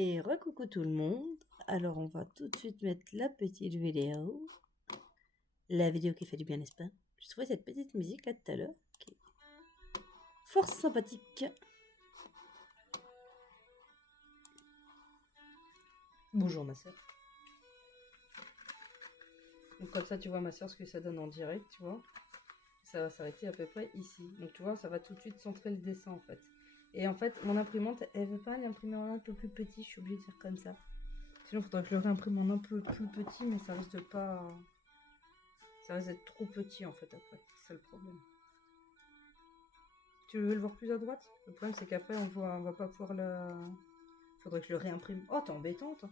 Et recoucou tout le monde. Alors on va tout de suite mettre la petite vidéo. La vidéo qui fait du bien, n'est-ce pas? J'ai trouvé cette petite musique là tout à l'heure qui est fort sympathique. Bonjour ma soeur. Donc comme ça tu vois ma soeur ce que ça donne en direct, tu vois. Ça va s'arrêter à peu près ici. Donc tu vois ça va tout de suite centrer le dessin en fait. Et en fait mon imprimante elle veut pas l'imprimer en un peu plus petit, je suis obligée de faire comme ça. Sinon il faudrait que je le réimprime en un peu plus petit mais ça risque de pas... Ça risque d'être trop petit en fait après, c'est ça le problème. Tu veux le voir plus à droite? Le problème c'est qu'après on va pas pouvoir le... Faudrait que je le réimprime. Oh t'es embêtante.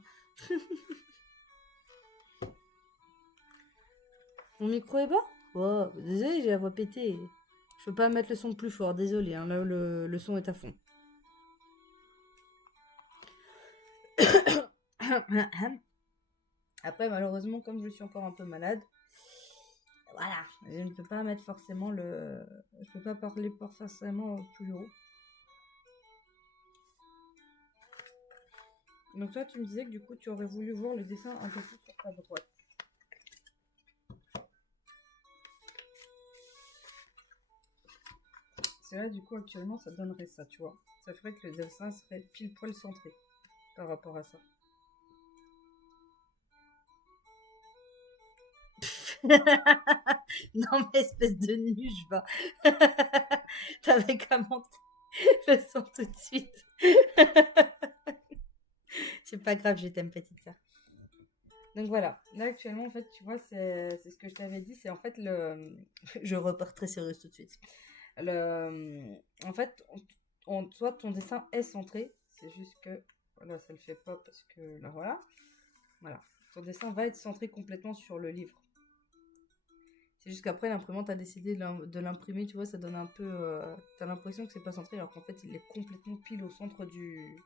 Mon micro est bas? Oh, désolé, j'ai la voix pétée. Je peux pas mettre le son plus fort, désolé, hein, là le son est à fond. Après malheureusement comme je suis encore un peu malade, voilà, je ne peux pas mettre forcément le... Je peux pas parler forcément plus haut. Donc toi tu me disais que du coup tu aurais voulu voir le dessin un peu plus sur ta droite. C'est là du coup actuellement ça donnerait ça, tu vois. Ça ferait que le dessin serait pile poil centré par rapport à ça. Non mais espèce de nuge va. T'avais qu'à monter le son tout de suite. C'est pas grave, je t'aime petite sœur. Donc voilà, là actuellement en fait tu vois c'est ce que je t'avais dit, c'est en fait le... Je repars très sérieuse tout de suite. En fait, toi ton dessin est centré, c'est juste que... Voilà, ça le fait pas parce que là voilà. Voilà, ton dessin va être centré complètement sur le livre. C'est juste qu'après l'imprimante a décidé de l'imprimer, tu vois, ça donne un peu... t'as l'impression que c'est pas centré alors qu'en fait il est complètement pile au centre du...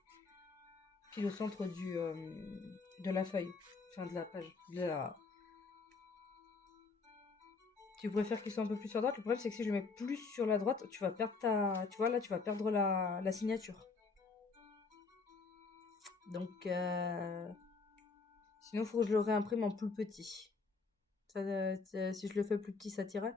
Pile au centre du... de la feuille. Enfin de la page. De la... Tu préfères qu'il soit un peu plus sur droite. Le problème, c'est que si je mets plus sur la droite, tu vas perdre ta... Tu vois, là, tu vas perdre la signature. Donc, sinon, il faut que je le réimprime en plus petit. Si je le fais plus petit, ça t'irait?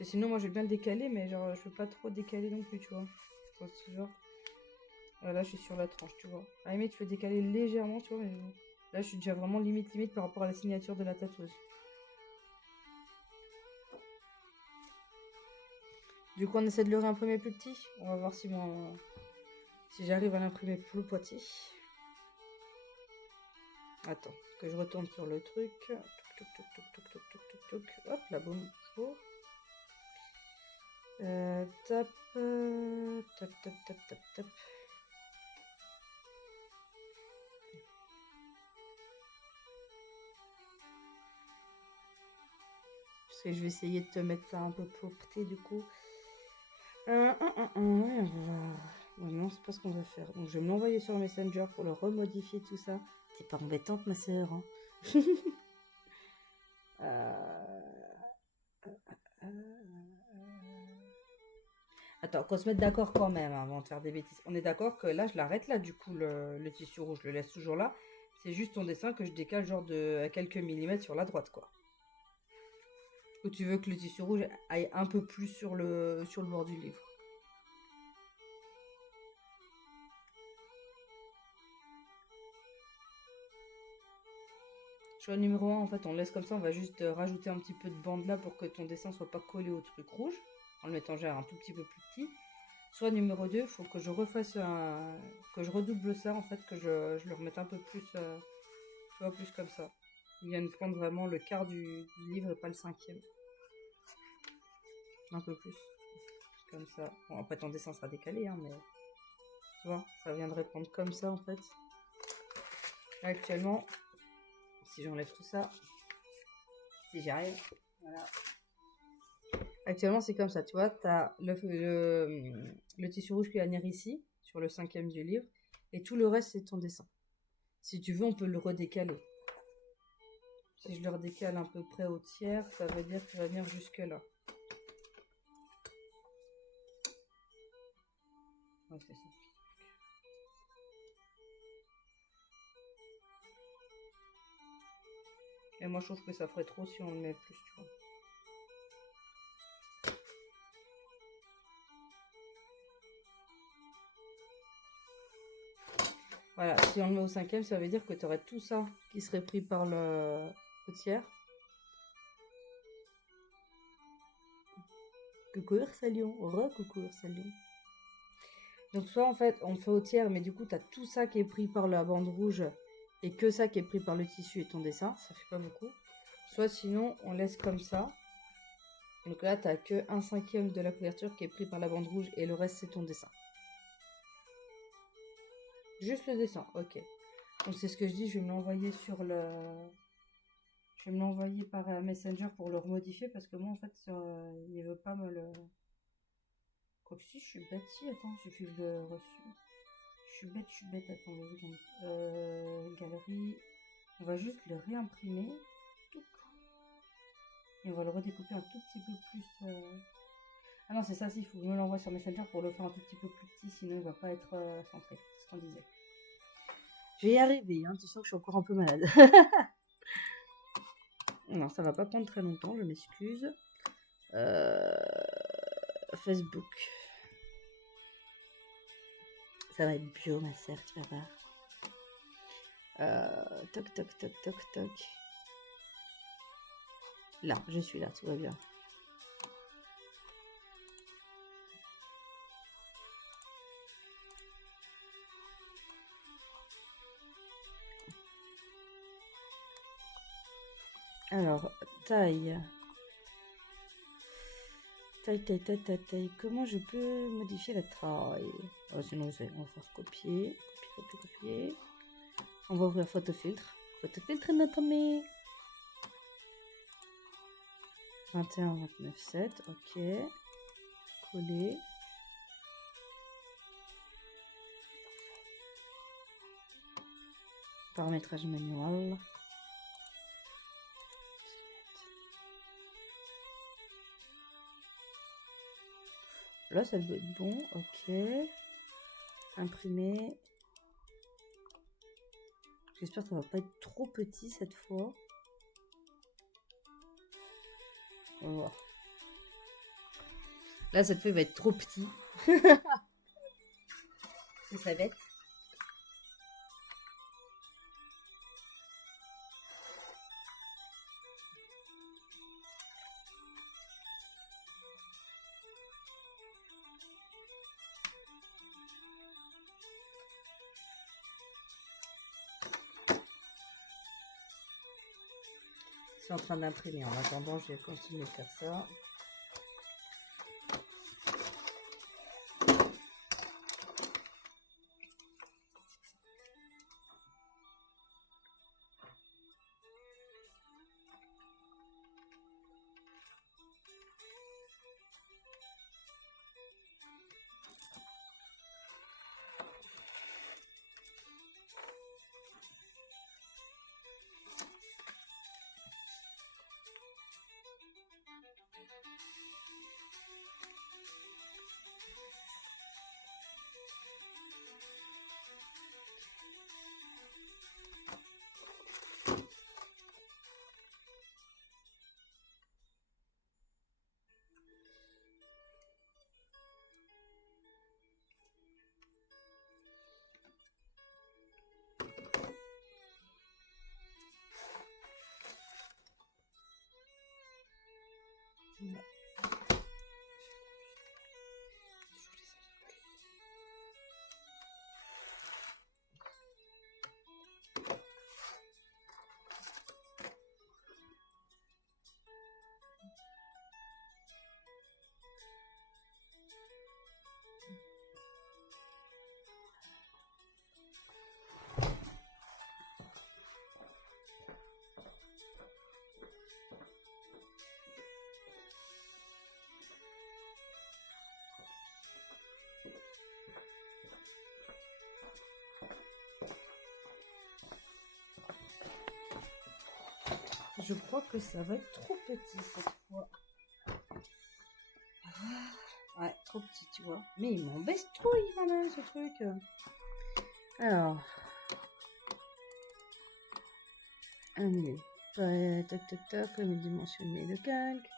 Sinon, moi, je vais bien le décaler, mais genre, je veux pas trop décaler non plus, tu vois. Genre... Là, je suis sur la tranche, tu vois. À la limite, tu peux décaler légèrement, tu vois, mais... Là, je suis déjà vraiment limite par rapport à la signature de la tatoueuse. Du coup, on essaie de le réimprimer plus petit. On va voir si si j'arrive à l'imprimer plus petit. Attends, que je retourne sur le truc. Hop, là, bonjour. Tap, tap, tap, tap, tap, tap. Parce que je vais essayer de te mettre ça un peu plus petit du coup. Ouais, non, c'est pas ce qu'on va faire. Donc je vais me l'envoyer sur Messenger pour le remodifier tout ça. T'es pas embêtante ma soeur, hein. Attends, qu'on se mette d'accord quand même hein, avant de faire des bêtises. On est d'accord que là, je l'arrête là, du coup, le tissu rouge, je le laisse toujours là. C'est juste ton dessin que je décale genre de quelques millimètres sur la droite, quoi. Ou tu veux que le tissu rouge aille un peu plus sur le bord du livre. Choix numéro 1, en fait, on laisse comme ça, on va juste rajouter un petit peu de bande là pour que ton dessin soit pas collé au truc rouge, en le mettant genre un tout petit peu plus petit. Soit numéro 2, il faut que je refasse que je redouble ça, en fait, que je le remette un peu plus, tu vois, plus comme ça. Il vient de prendre vraiment le quart du livre et pas le cinquième. Un peu plus. Comme ça. Bon, après ton dessin sera décalé, hein, mais... Tu vois, ça viendrait prendre comme ça, en fait. Là, actuellement, si j'enlève tout ça, si j'y arrive, voilà. Actuellement, c'est comme ça, tu vois, t'as le tissu rouge qui va venir ici, sur le cinquième du livre, et tout le reste, c'est ton dessin. Si tu veux, on peut le redécaler. Si je le redécale à peu près au tiers, ça veut dire qu'il va venir jusque là. Ouais, c'est ça. Et moi, je trouve que ça ferait trop si on le met plus, tu vois. Voilà, si on le met au 5e, ça veut dire que tu aurais tout ça qui serait pris par le tiers. Coucou Ursalion, re-coucou Ursalion. Donc soit en fait on le fait au tiers, mais du coup tu as tout ça qui est pris par la bande rouge et que ça qui est pris par le tissu et ton dessin, ça fait pas beaucoup. Soit sinon on laisse comme ça. Donc là tu n'as que 1/5 de la couverture qui est pris par la bande rouge et le reste c'est ton dessin. Juste le dessin, ok. Donc c'est ce que je dis, je vais me l'envoyer sur le... Je vais me l'envoyer par Messenger pour le remodifier parce que moi en fait il veut pas me le... Quoique si, je suis bête, si, attends, j'ai vu le reçu. Je suis bête, attends, galerie. On va juste le réimprimer. Et on va le redécouper un tout petit peu plus. Ah non, c'est ça, si, il faut que je me l'envoie sur Messenger pour le faire un tout petit peu plus petit, sinon il va pas être centré. C'est ce qu'on disait. Je vais y arriver, hein, tu sens que je suis encore un peu malade. Non, ça va pas prendre très longtemps, je m'excuse. Facebook. Ça va être bio, ma sœur, tu vas voir. Toc, toc, toc, toc, toc. Là, je suis là, tout va bien. Alors, taille. Taille. Comment je peux modifier la taille? Sinon, on va faire copier. Copier. On va ouvrir photofiltre. Photofiltre anatomie. 21, 29, 7. Ok. Coller. Paramétrage manuel. Là, ça doit être bon. Ok. Imprimer. J'espère que ça va pas être trop petit cette fois. On va voir. Là, cette feuille va être trop petit. C'est ça bête. C'est en train d'imprimer. En attendant, je vais continuer de faire ça. Je crois que ça va être trop petit cette fois. Ouais, trop petit, tu vois. Mais il m'embestrouille quand même, ce truc. Alors. Annuler. Tac, tac, tac, redimensionner le calque.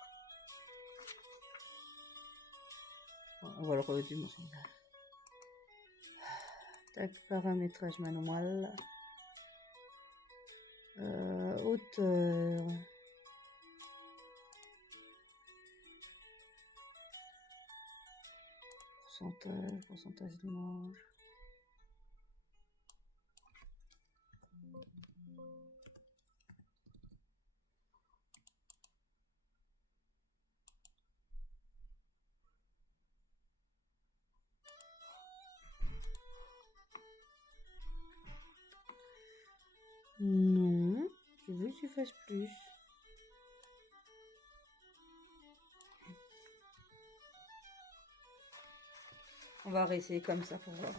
On va le redimensionner. Tac, paramétrage manuel. Hauteur. Pourcentage d'image. Non, je veux que tu fasses plus. On va réessayer comme ça pour voir.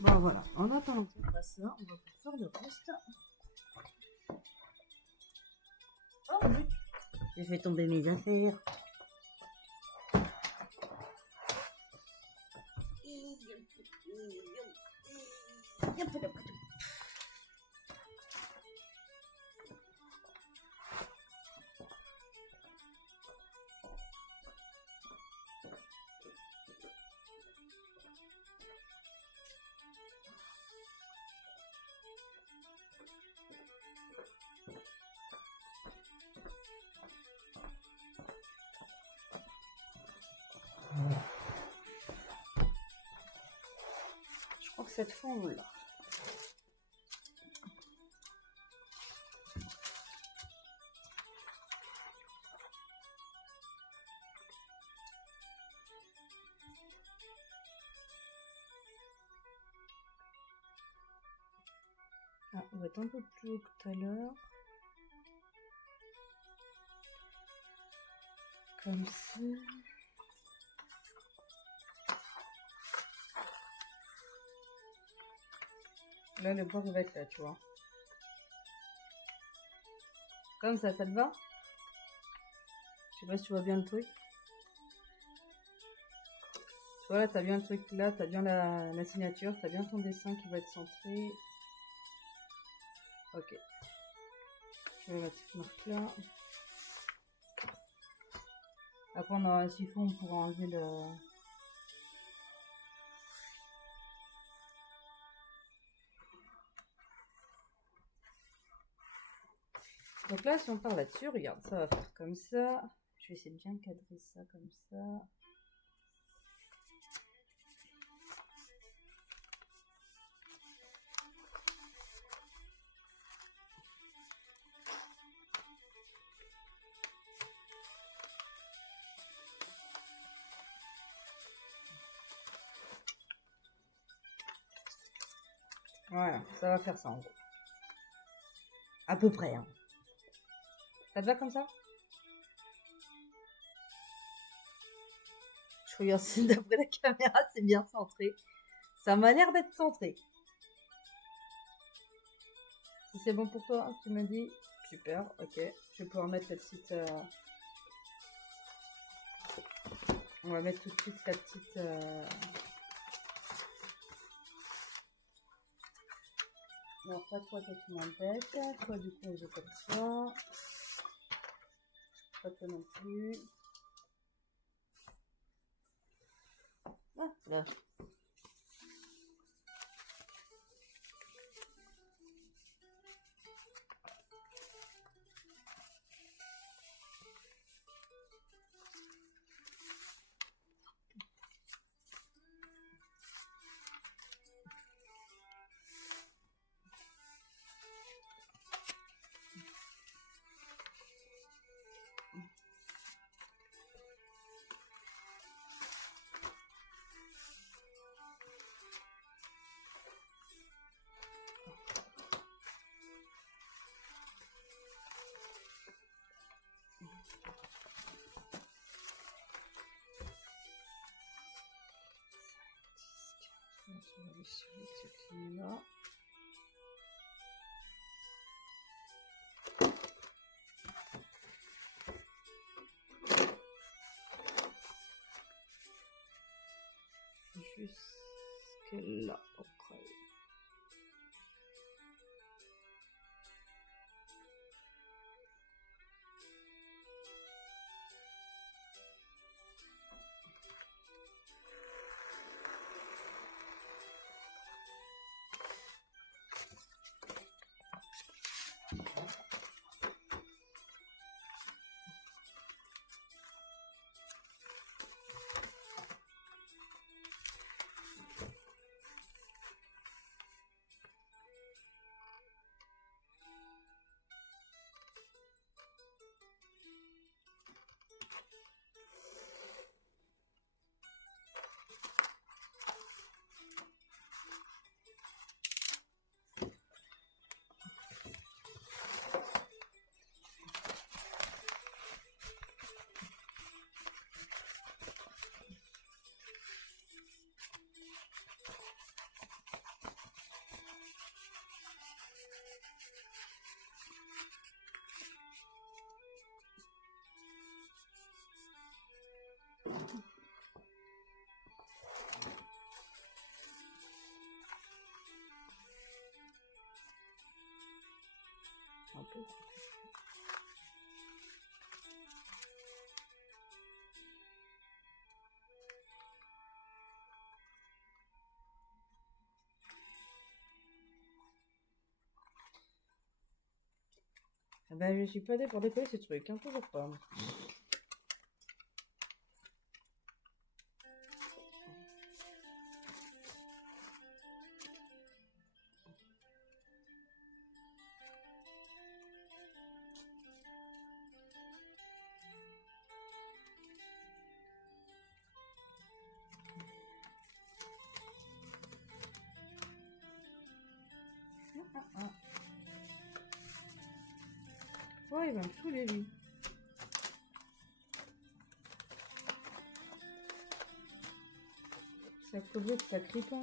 Bon voilà, en attendant qu'on fasse ça, on va faire le reste. Oh oui, j'ai fait tomber mes affaires. Je crois que cette forme là. Ah, on va être un peu plus haut que tout à l'heure. Comme ça. Là, le bord va être là, tu vois. Comme ça te va? Je sais pas si tu vois bien le truc. Voilà, t'as bien le truc là, t'as bien la signature, t'as bien ton dessin qui va être centré. Ok. Je vais mettre cette marque là. Après, on aura un chiffon, on pourra enlever le... Donc là, si on part là-dessus, regarde, ça va faire comme ça. Je vais essayer de bien cadrer ça comme ça. Voilà, ça va faire ça en gros. À peu près, hein. Ça te va comme ça? Je regarde si d'après la caméra, c'est bien centré. Ça m'a l'air d'être centré. Si c'est bon pour toi, tu me dis. Super, ok. Je vais pouvoir mettre la petite... On va mettre tout de suite la petite... Alors, pas toi, tu m'embêtes. Toi, du coup, on veut comme ça. Pas toi non plus. Ah, là. On va aller sur ce climat-là. Jusque là, après. Un peu. Ah bah, je suis pas là pour décoller ces trucs, hein, toujours pas. Oh, il va me saouler, lui. Ça couvre, ça crie pas.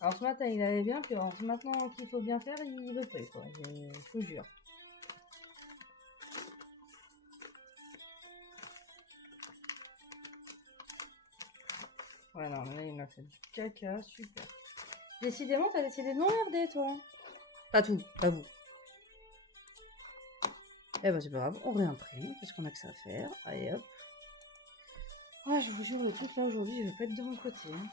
Alors ce matin il allait bien, puis alors maintenant qu'il faut bien faire, il veut pas quoi, je vous jure. Ouais non mais là il m'a fait du caca, super. Décidément t'as décidé de m'emmerder toi. Pas tout, pas vous. Eh ben c'est pas grave, on réimprime, parce qu'on a que ça à faire. Allez hop. Ah je vous jure le truc là aujourd'hui, je vais pas être de mon côté. Hein.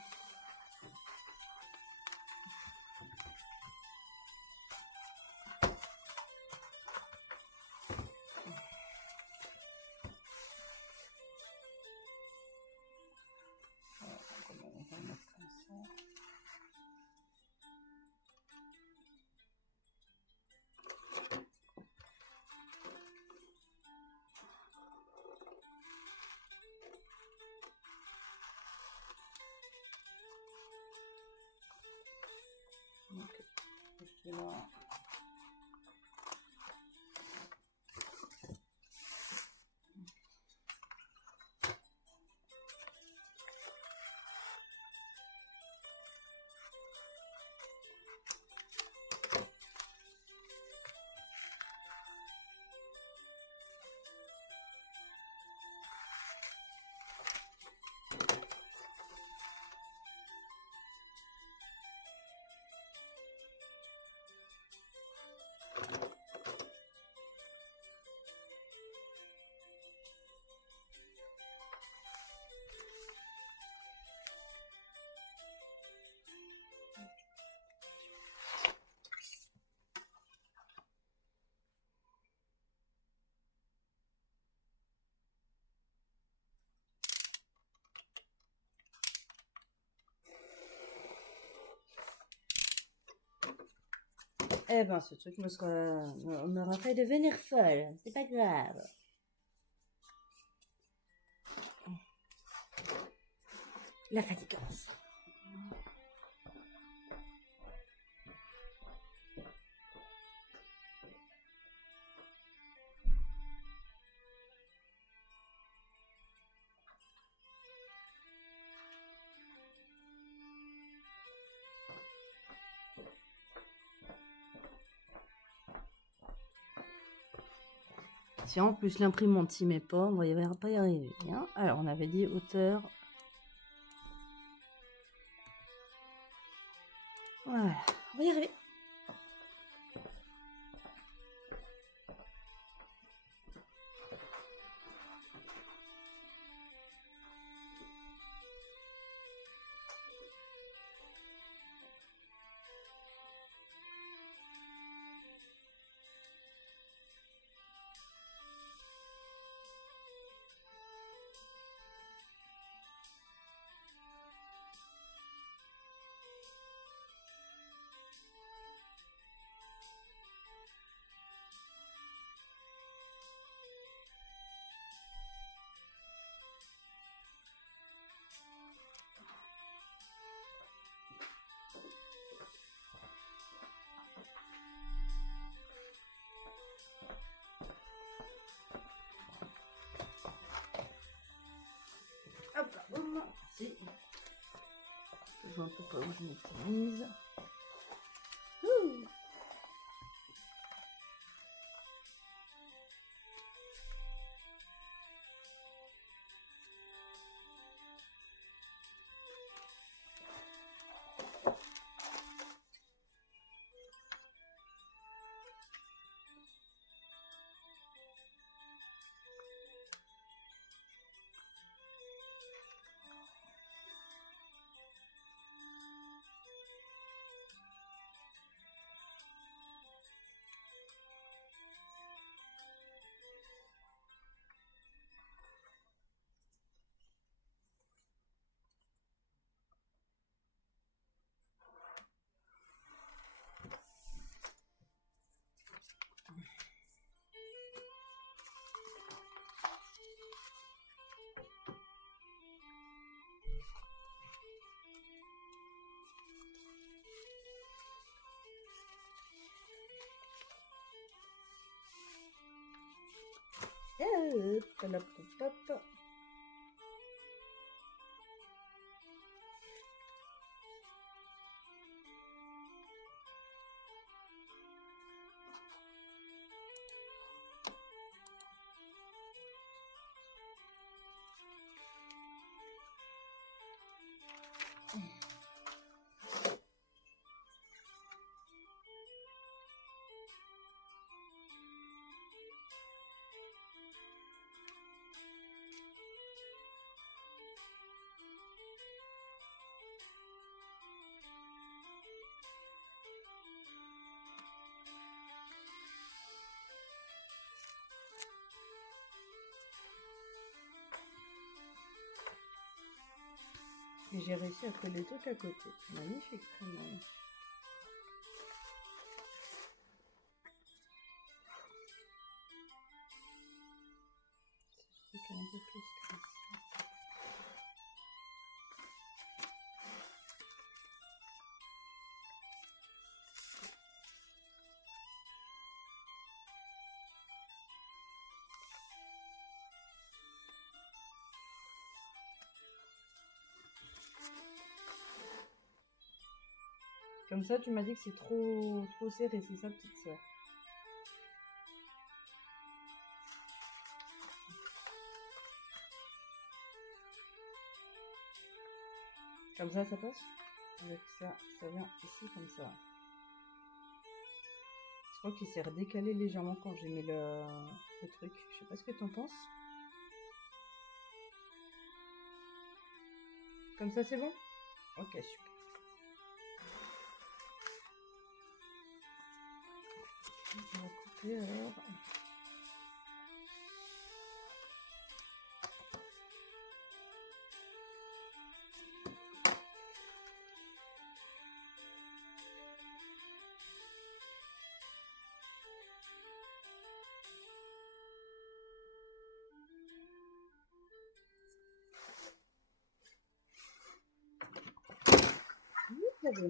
Donc, je suis là. Eh ben, ce truc m'aura fait devenir folle. C'est pas grave. La fatigance. Si en plus l'imprimante s'y met pas, on va pas y arriver. Hein. Alors, on avait dit hauteur. Voilà, on va y arriver. Hop là, boum. Si. Je vois un peu pas où je m'utilise. Et j'ai réussi à coller le truc à côté. Magnifique quand même. C'est un peu plus comme ça. Comme ça, tu m'as dit que c'est trop serré, c'est ça, petite sœur? Comme ça passe? Avec ça, ça vient ici comme ça. Je crois qu'il s'est redécalé légèrement quand j'ai mis le truc. Je sais pas ce que t'en penses. Comme ça, c'est bon? Ok, super. On va couper alors. Très bien.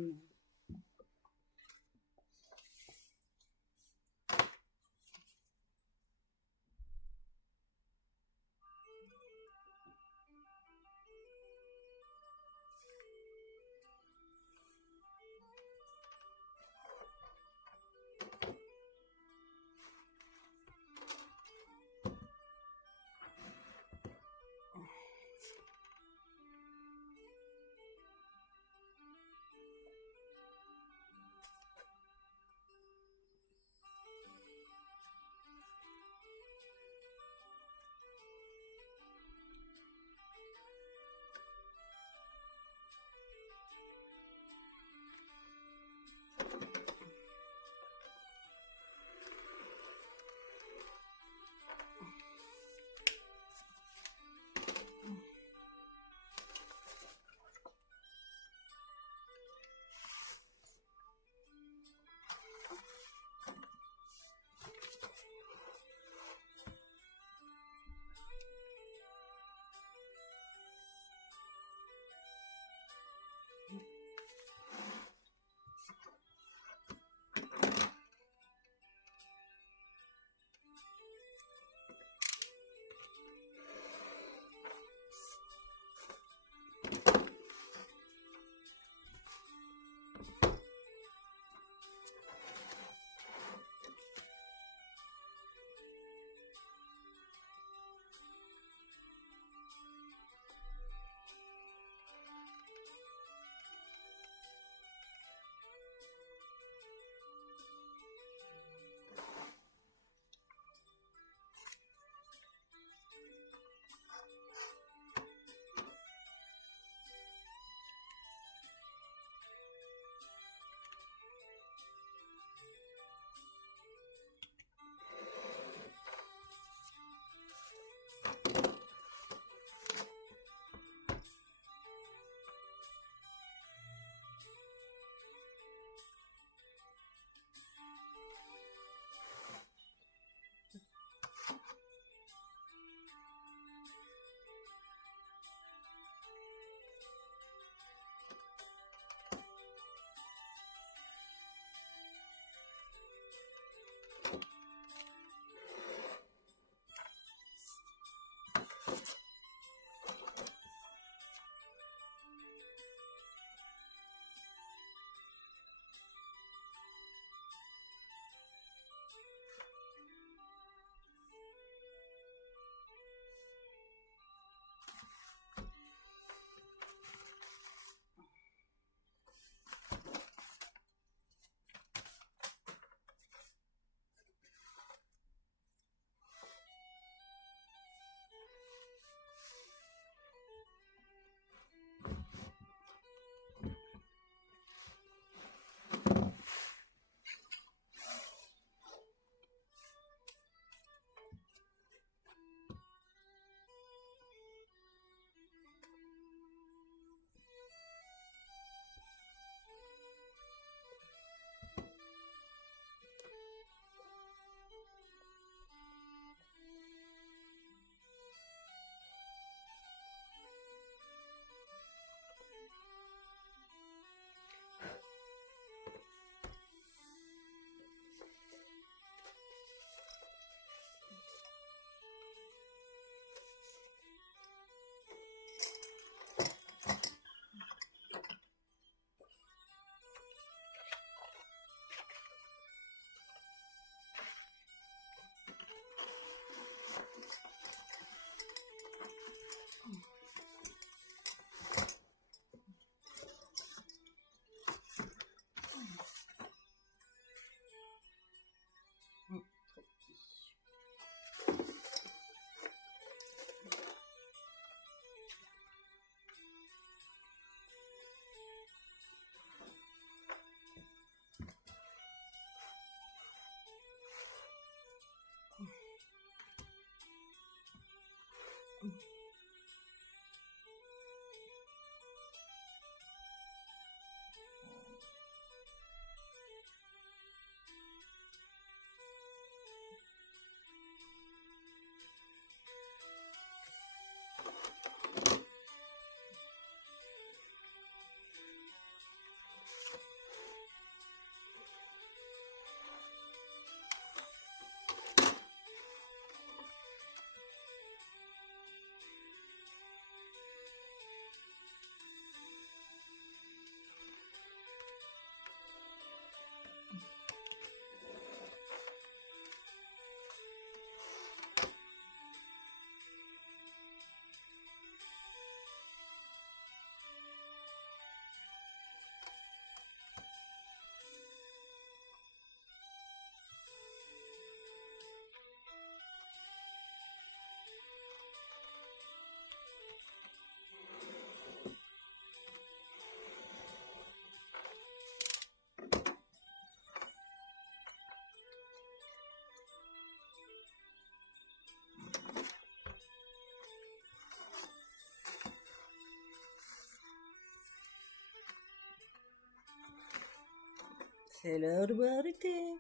C'est l'heure de boire du thé.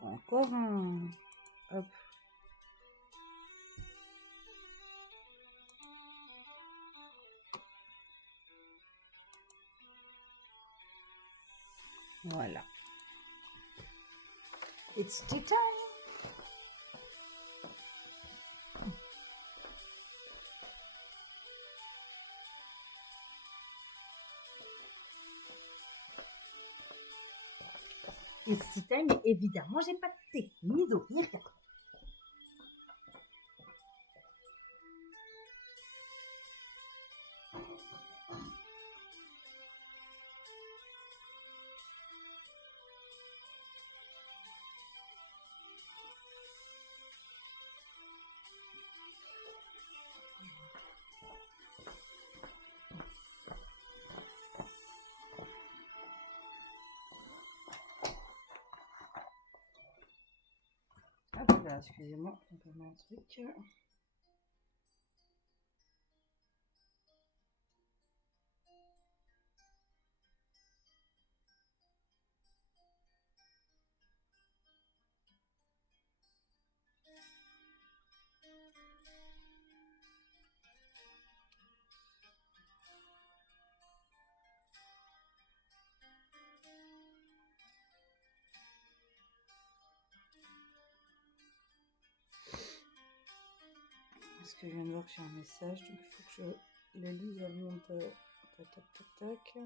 Encore un. Hop. Voilà. It's tea time. It's tea time, mais évidemment, j'ai pas de thé, ni d'eau, ni rien. Hop là, excusez-moi, on peut mettre un truc. Parce que je viens de voir que j'ai un message, donc il faut que je le lise avant de... Tac, tac, tac, tac.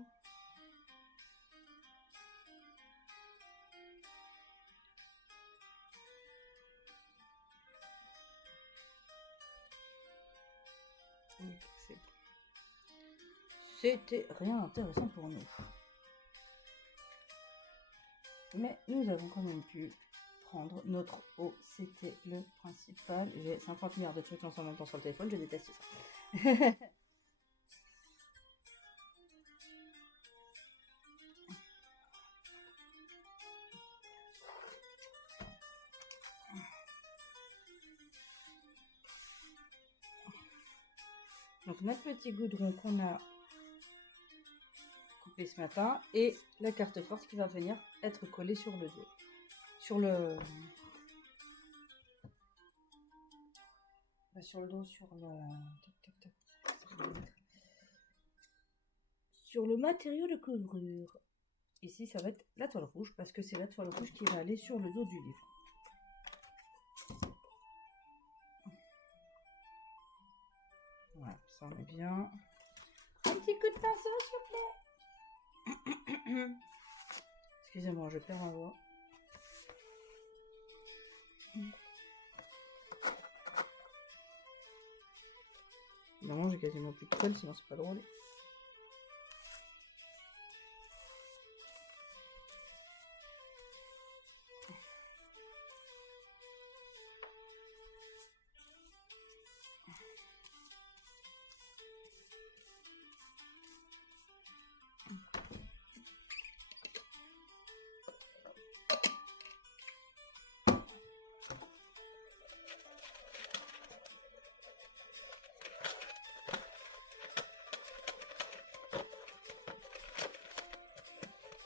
C'est bon. C'était rien d'intéressant pour nous. Mais nous avons quand même pu prendre notre eau. C'était le principal. J'ai 50 milliards de trucs en même temps sur le téléphone. Je déteste ça. Donc notre petit goudron qu'on a coupé ce matin et la carte forte qui va venir être collée sur le dos. Sur le... sur le dos, sur le... Sur le matériau de couvrure. Ici, ça va être la toile rouge parce que c'est la toile rouge qui va aller sur le dos du livre. Voilà, ça on est bien. Un petit coup de pinceau, s'il vous plaît. Excusez-moi, je perds ma voix. Évidemment, j'ai quasiment plus de colle, sinon c'est pas drôle.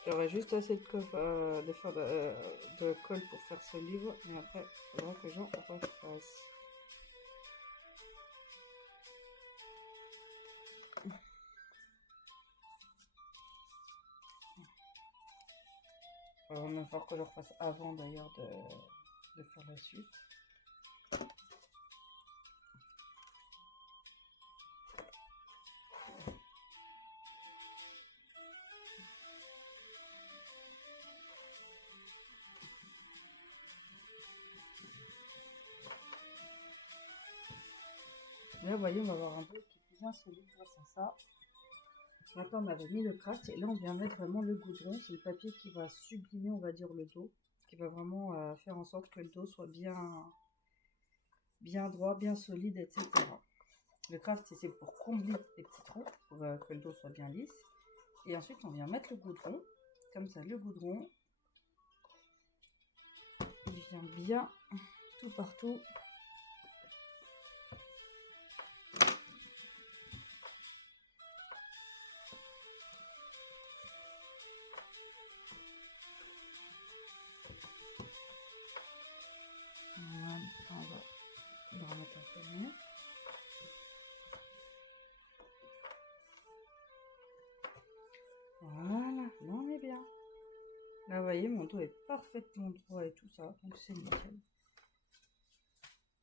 J'aurais juste assez de colle, de colle pour faire ce livre, mais après, il faudra que j'en refasse. Il va même falloir que je refasse avant d'ailleurs de faire la suite. Là, vous voyez, on va avoir un bloc qui est bien solide grâce à ça. Maintenant, on avait mis le craft et là, on vient mettre vraiment le goudron. C'est le papier qui va sublimer, on va dire, le dos, qui va vraiment faire en sorte que le dos soit bien droit, bien solide, etc. Le craft, c'est pour combler les petits trous, pour que le dos soit bien lisse. Et ensuite, on vient mettre le goudron. Comme ça, le goudron, il vient bien tout partout. Voilà, on va le remettre un peu mieux. Voilà, là on est bien. Là, vous voyez, mon dos est parfaitement droit et tout ça, donc c'est nickel.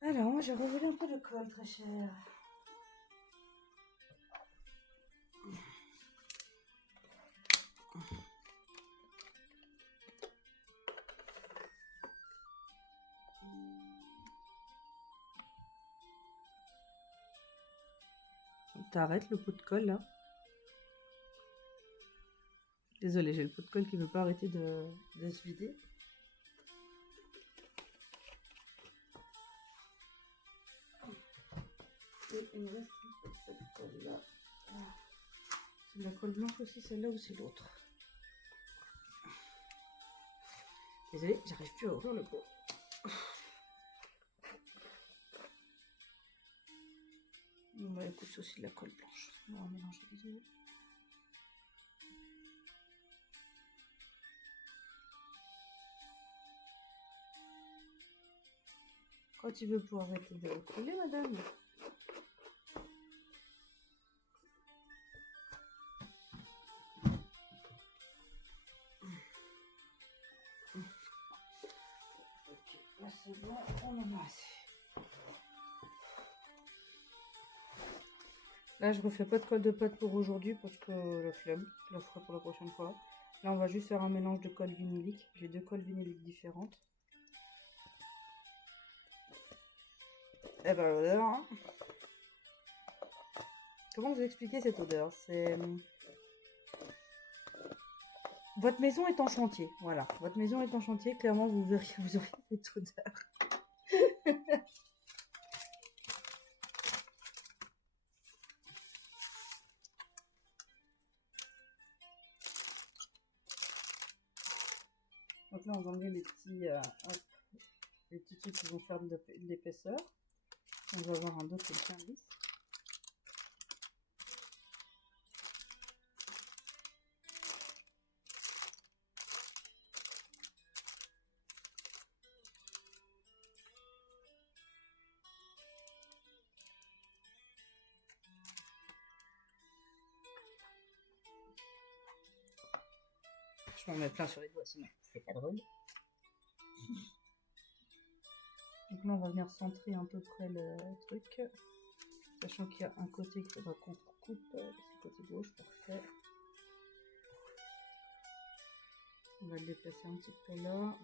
Alors, j'ai revolé un peu de colle, très cher. T'arrêtes le pot de colle là. Désolée, j'ai le pot de colle qui veut pas arrêter de se vider. Et il me reste un peu de cette colle là. C'est de la colle blanche aussi, celle-là, ou c'est l'autre? Désolée, j'arrive plus à ouvrir le pot. Bon bah écoute, c'est aussi de la colle blanche. On va mélanger, désolée. Quand tu veux pour arrêter de couler, madame? Ok, là c'est bon, on en a assez. Là, je refais pas de colle de pâte pour aujourd'hui parce que la flemme, je la ferai pour la prochaine fois. Là, on va juste faire un mélange de colle vinylique. J'ai 2 colles vinyliques différentes. Et ben l'odeur, hein. Comment vous expliquer cette odeur? C'est... Votre maison est en chantier, voilà. Votre maison est en chantier, clairement vous verrez, vous aurez cette odeur. Donc là, on va enlever les petits trucs qui vont faire de l'épaisseur. On va avoir un dos qui est bien lisse. Je m'en mets plein sur les doigts, sinon c'est pas drôle. Donc là, on va venir centrer à peu près le truc. Sachant qu'il y a un côté qu'il faudra qu'on coupe, c'est le côté gauche, parfait. On va le déplacer un petit peu là.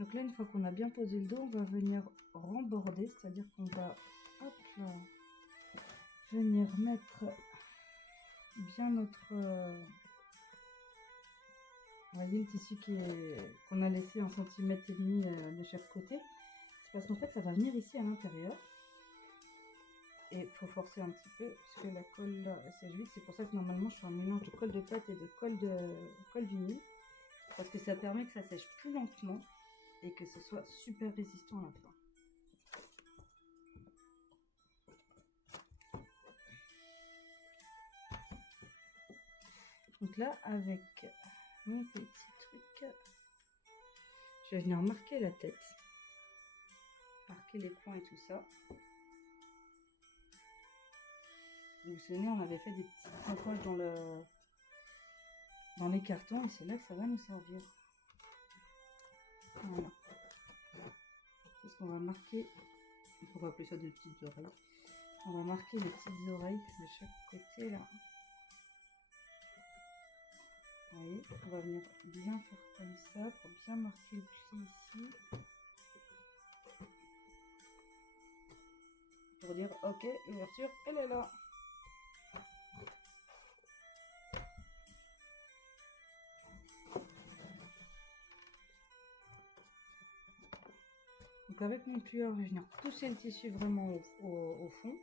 Donc là, une fois qu'on a bien posé le dos, on va venir remborder, c'est-à-dire qu'on va, hop là, venir mettre bien notre... vous voyez le tissu qu'on a laissé 1,5 cm de chaque côté. C'est parce qu'en fait, ça va venir ici à l'intérieur. Et il faut forcer un petit peu, parce que la colle là, c'est vite. C'est pour ça que normalement, je fais un mélange de colle de pâte et de colle vinyle. Parce que ça permet que ça sèche plus lentement et que ce soit super résistant à la fin. Donc là, avec mon petit truc, je vais venir marquer la tête, marquer les points et tout ça. Vous vous souvenez, on avait fait des petits accrochages dans les cartons et c'est là que ça va nous servir. Voilà. C'est ce qu'on va marquer. On va appeler ça des petites oreilles. On va marquer les petites oreilles de chaque côté là. Vous voyez, on va venir bien faire comme ça pour bien marquer le pli ici. Pour dire ok, l'ouverture elle est là. Donc avec mon plieur, je vais venir pousser le tissu vraiment au fond.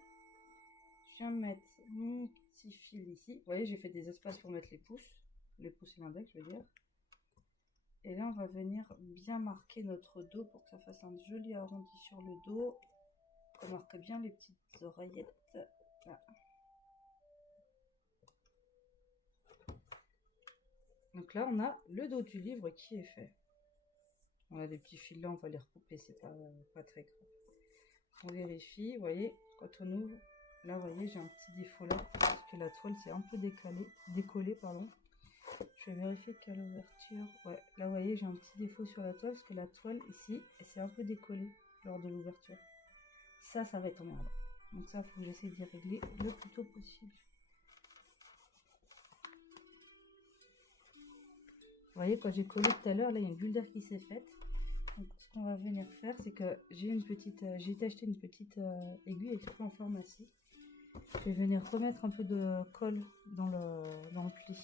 Je viens mettre mon petit fil ici. Vous voyez, j'ai fait des espaces pour mettre les pouces et l'index, je veux dire. Et là, on va venir bien marquer notre dos pour que ça fasse un joli arrondi sur le dos. On marque bien les petites oreillettes. Là. Donc là, on a le dos du livre qui est fait. On a des petits fils là, on va les recouper, c'est pas très grave. On vérifie, vous voyez, quand on ouvre, là, vous voyez, j'ai un petit défaut là, parce que la toile s'est un peu décollée, pardon. Je vais vérifier qu'à l'ouverture, ouais, là, vous voyez, j'ai un petit défaut sur la toile, parce que la toile, ici, elle s'est un peu décollée lors de l'ouverture. Ça va être emmerdant. Donc ça, il faut que j'essaie d'y régler le plus tôt possible. Vous voyez, quand j'ai collé tout à l'heure, là, il y a une bulle d'air qui s'est faite. Donc, ce qu'on va venir faire, c'est que j'ai été acheter une petite aiguille exprès en pharmacie. Je vais venir remettre un peu de colle dans le pli.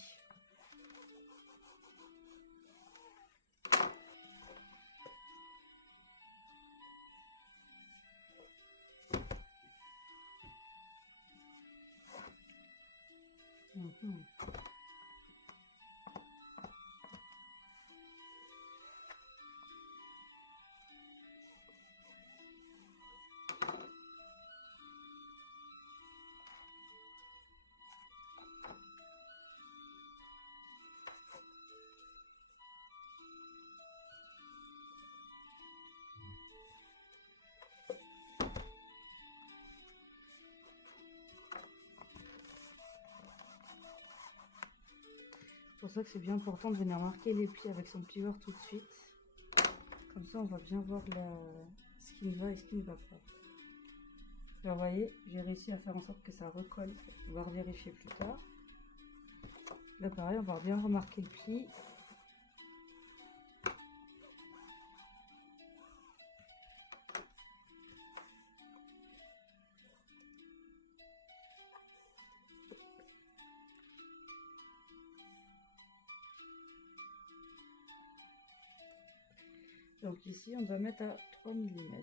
C'est pour ça que c'est bien important de venir marquer les plis avec son plieur tout de suite. Comme ça, on va bien voir ce qui va et ce qui ne va pas. Là, vous voyez, j'ai réussi à faire en sorte que ça recolle. On va revérifier plus tard. Là, pareil, on va bien remarquer le pli. Donc ici, on doit mettre à 3 mm.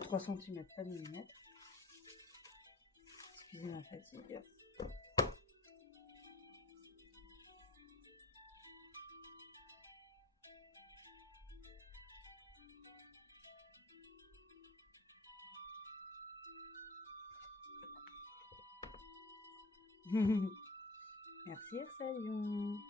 « 3 cm, pas de millimètres. Excusez ma fatigue. Merci Arsalion.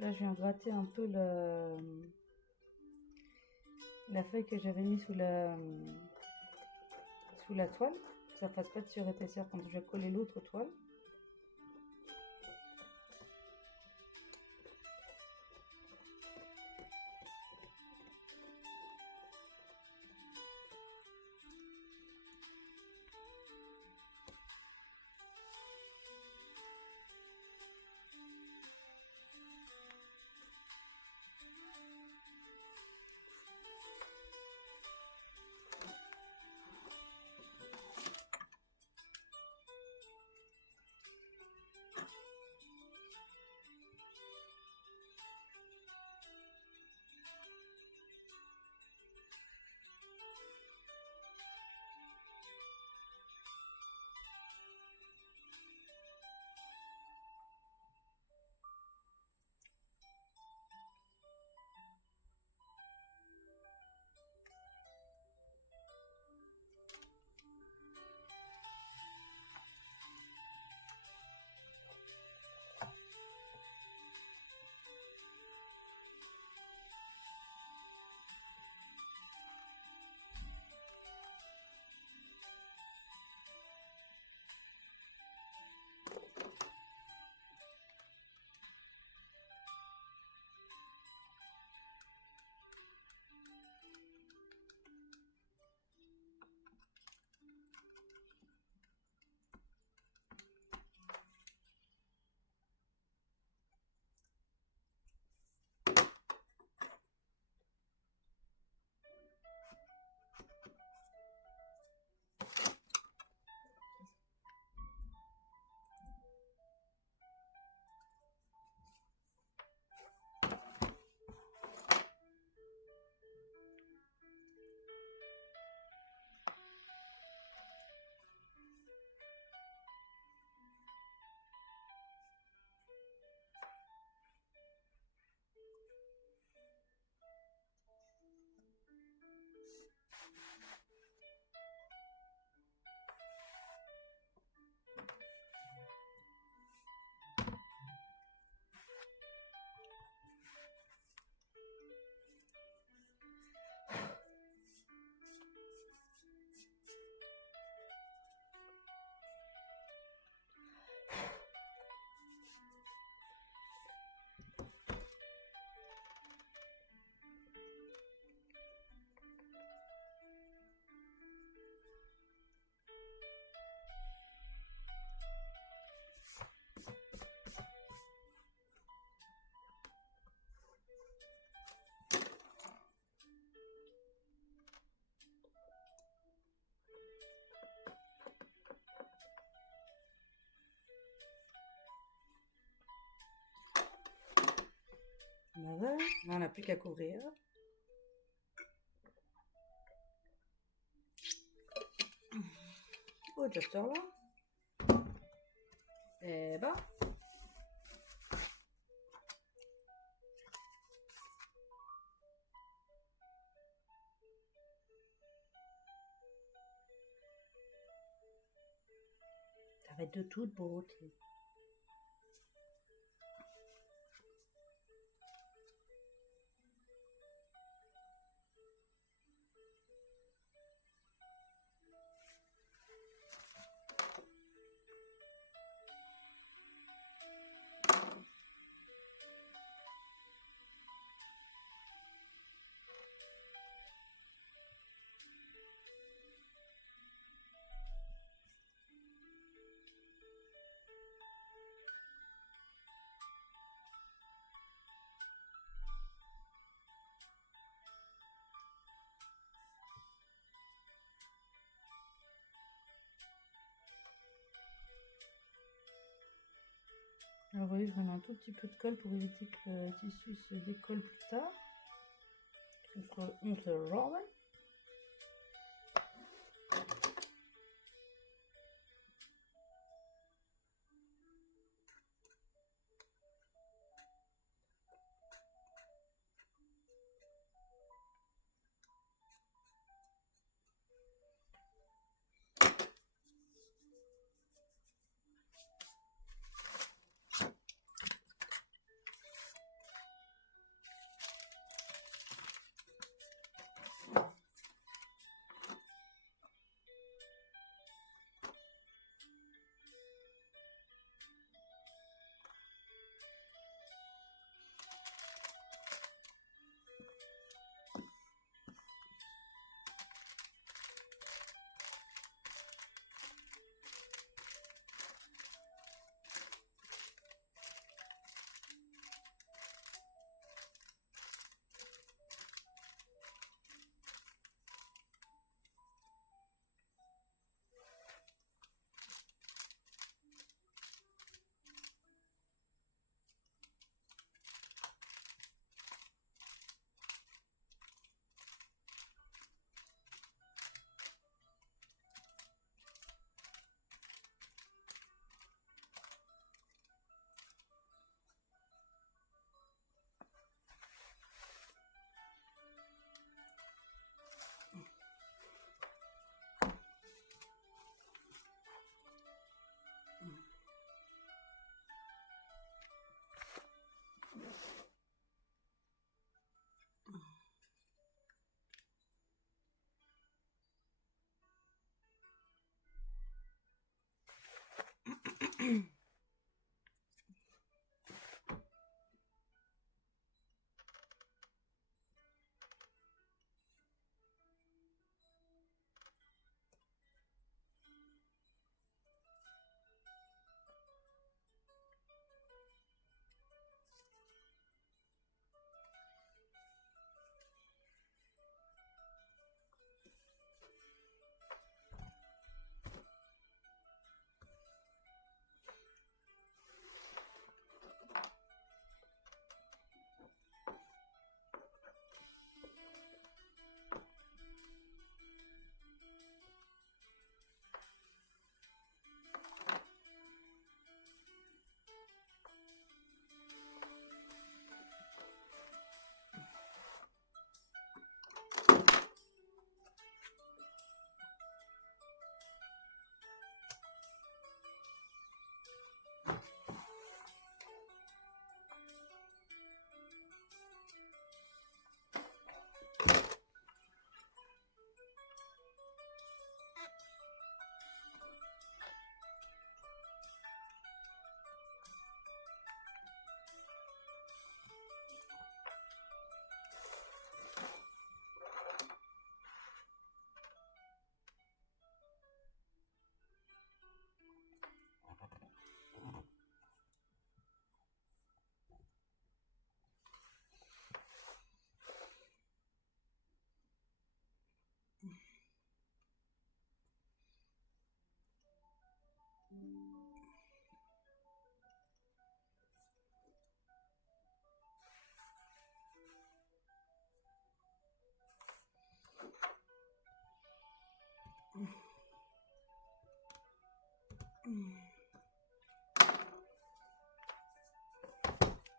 Là, je viens gratter un peu la feuille que j'avais mis sous la toile. Que ça fasse pas de surépaisseur quand je vais coller l'autre toile. Voilà, on n'a plus qu'à couvrir. Oh, Chester là. Et bah. Ça va être de toute beauté. Alors, vous voyez, je remets un tout petit peu de colle pour éviter que le tissu se décolle plus tard. Donc, on se roule.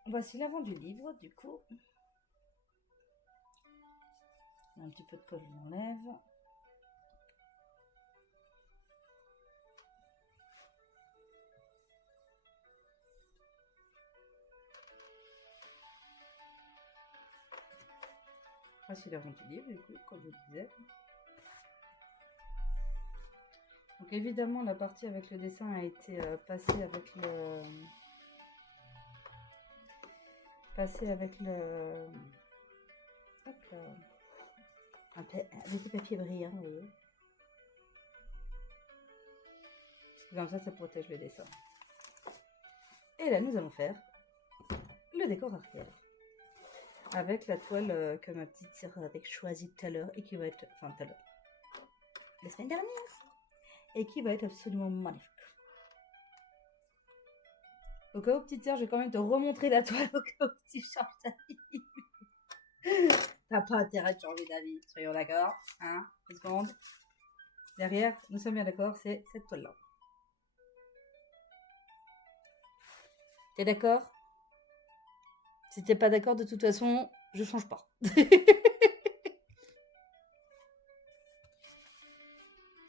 Voici l'avant du livre, du coup. Un petit peu de colle, je l'enlève. Voici l'avant du livre, du coup, comme je vous disais. Donc évidemment, la partie avec le dessin a été passée avec le... Hop là. Avec du papier brillant, vous voyez. Comme ça protège le dessin. Et là, nous allons faire le décor arrière. Avec la toile que ma petite sœur avait choisie tout à l'heure et qui va être... Enfin, tout à l'heure. La semaine dernière. Et qui va être absolument magnifique. Au cas où, petite sœur, je vais quand même te remontrer la toile au cas où tu changes d'avis. T'as pas intérêt de changer d'avis, soyons d'accord. Hein, une seconde. Derrière, nous sommes bien d'accord, c'est cette toile-là. T'es d'accord? Si t'es pas d'accord, de toute façon, je change pas.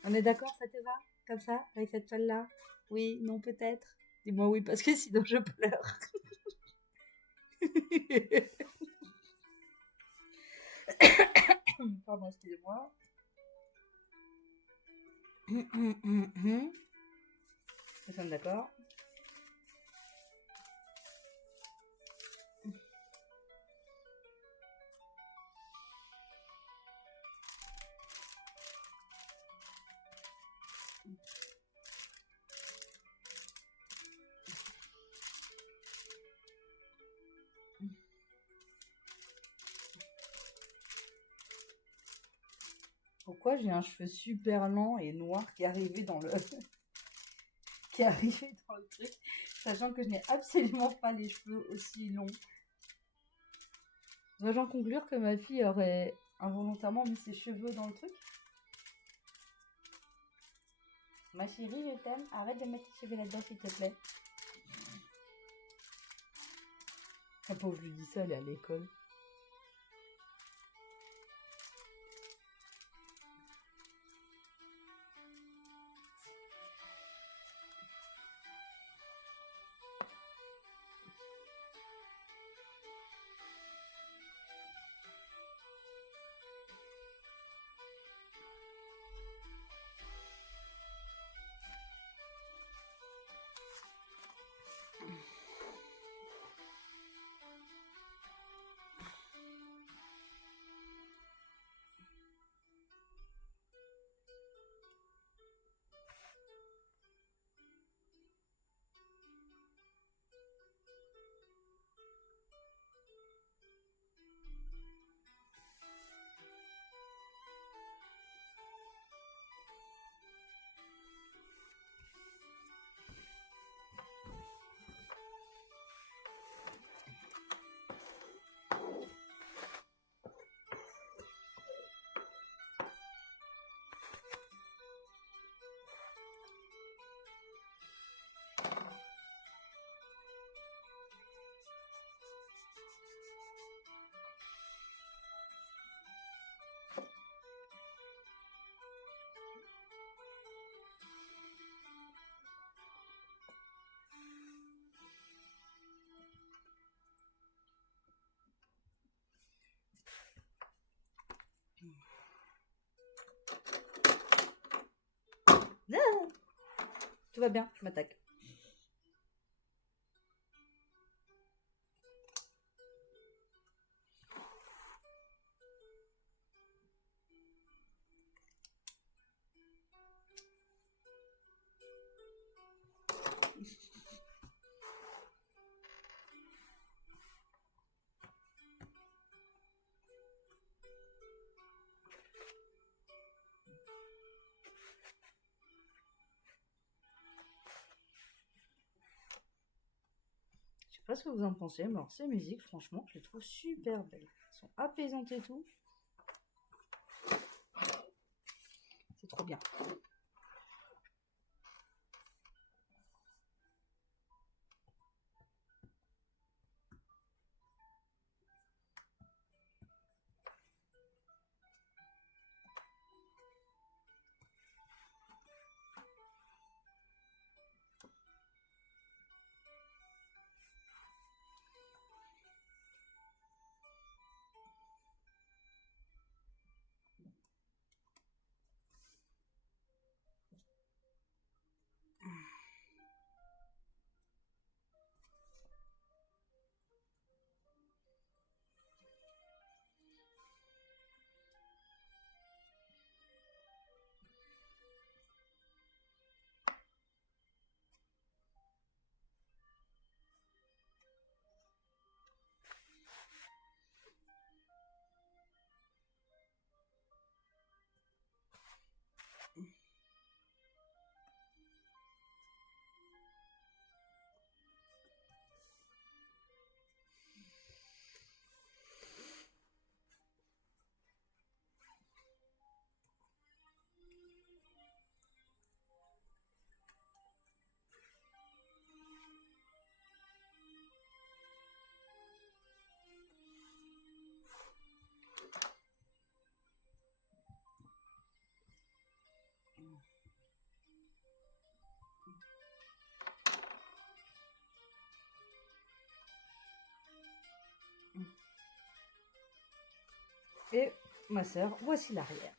On est d'accord, ça te va? Comme ça, avec cette toile-là? Oui, non, peut-être? Dis-moi oui, parce que sinon je pleure. Pardon, excusez-moi. Nous sommes d'accord? Pourquoi j'ai un cheveu super lent et noir qui est arrivé dans le qui est arrivé dans le truc, sachant que je n'ai absolument pas les cheveux aussi longs. Dois-je conclure que ma fille aurait involontairement mis ses cheveux dans le truc? Ma chérie, je t'aime. Arrête de mettre tes cheveux là-dedans, s'il te plaît. Ah, pauvre, je lui dis ça, elle est à l'école. Ah, tout va bien, je m'attaque. Je sais pas ce que vous en pensez, mais alors ces musiques, franchement, je les trouve super belles. Elles sont apaisantes et tout. C'est trop bien. Et ma sœur, voici l'arrière.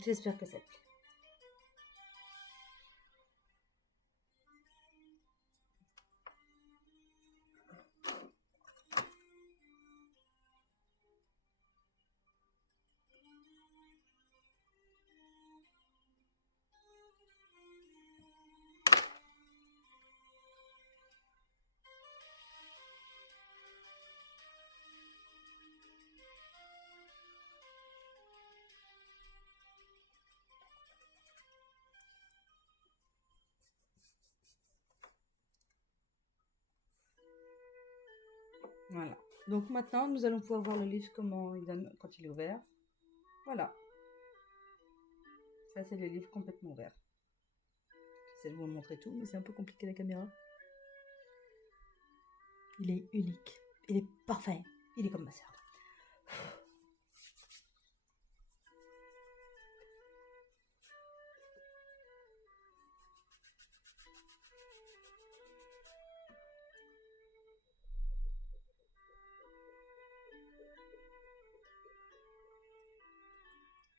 J'espère que ça te plaît. Voilà. Donc maintenant, nous allons pouvoir voir le livre comment il donne quand il est ouvert. Voilà. Ça, c'est le livre complètement ouvert. J'essaie de vous montrer tout, mais c'est un peu compliqué la caméra. Il est unique. Il est parfait. Il est comme ma sœur.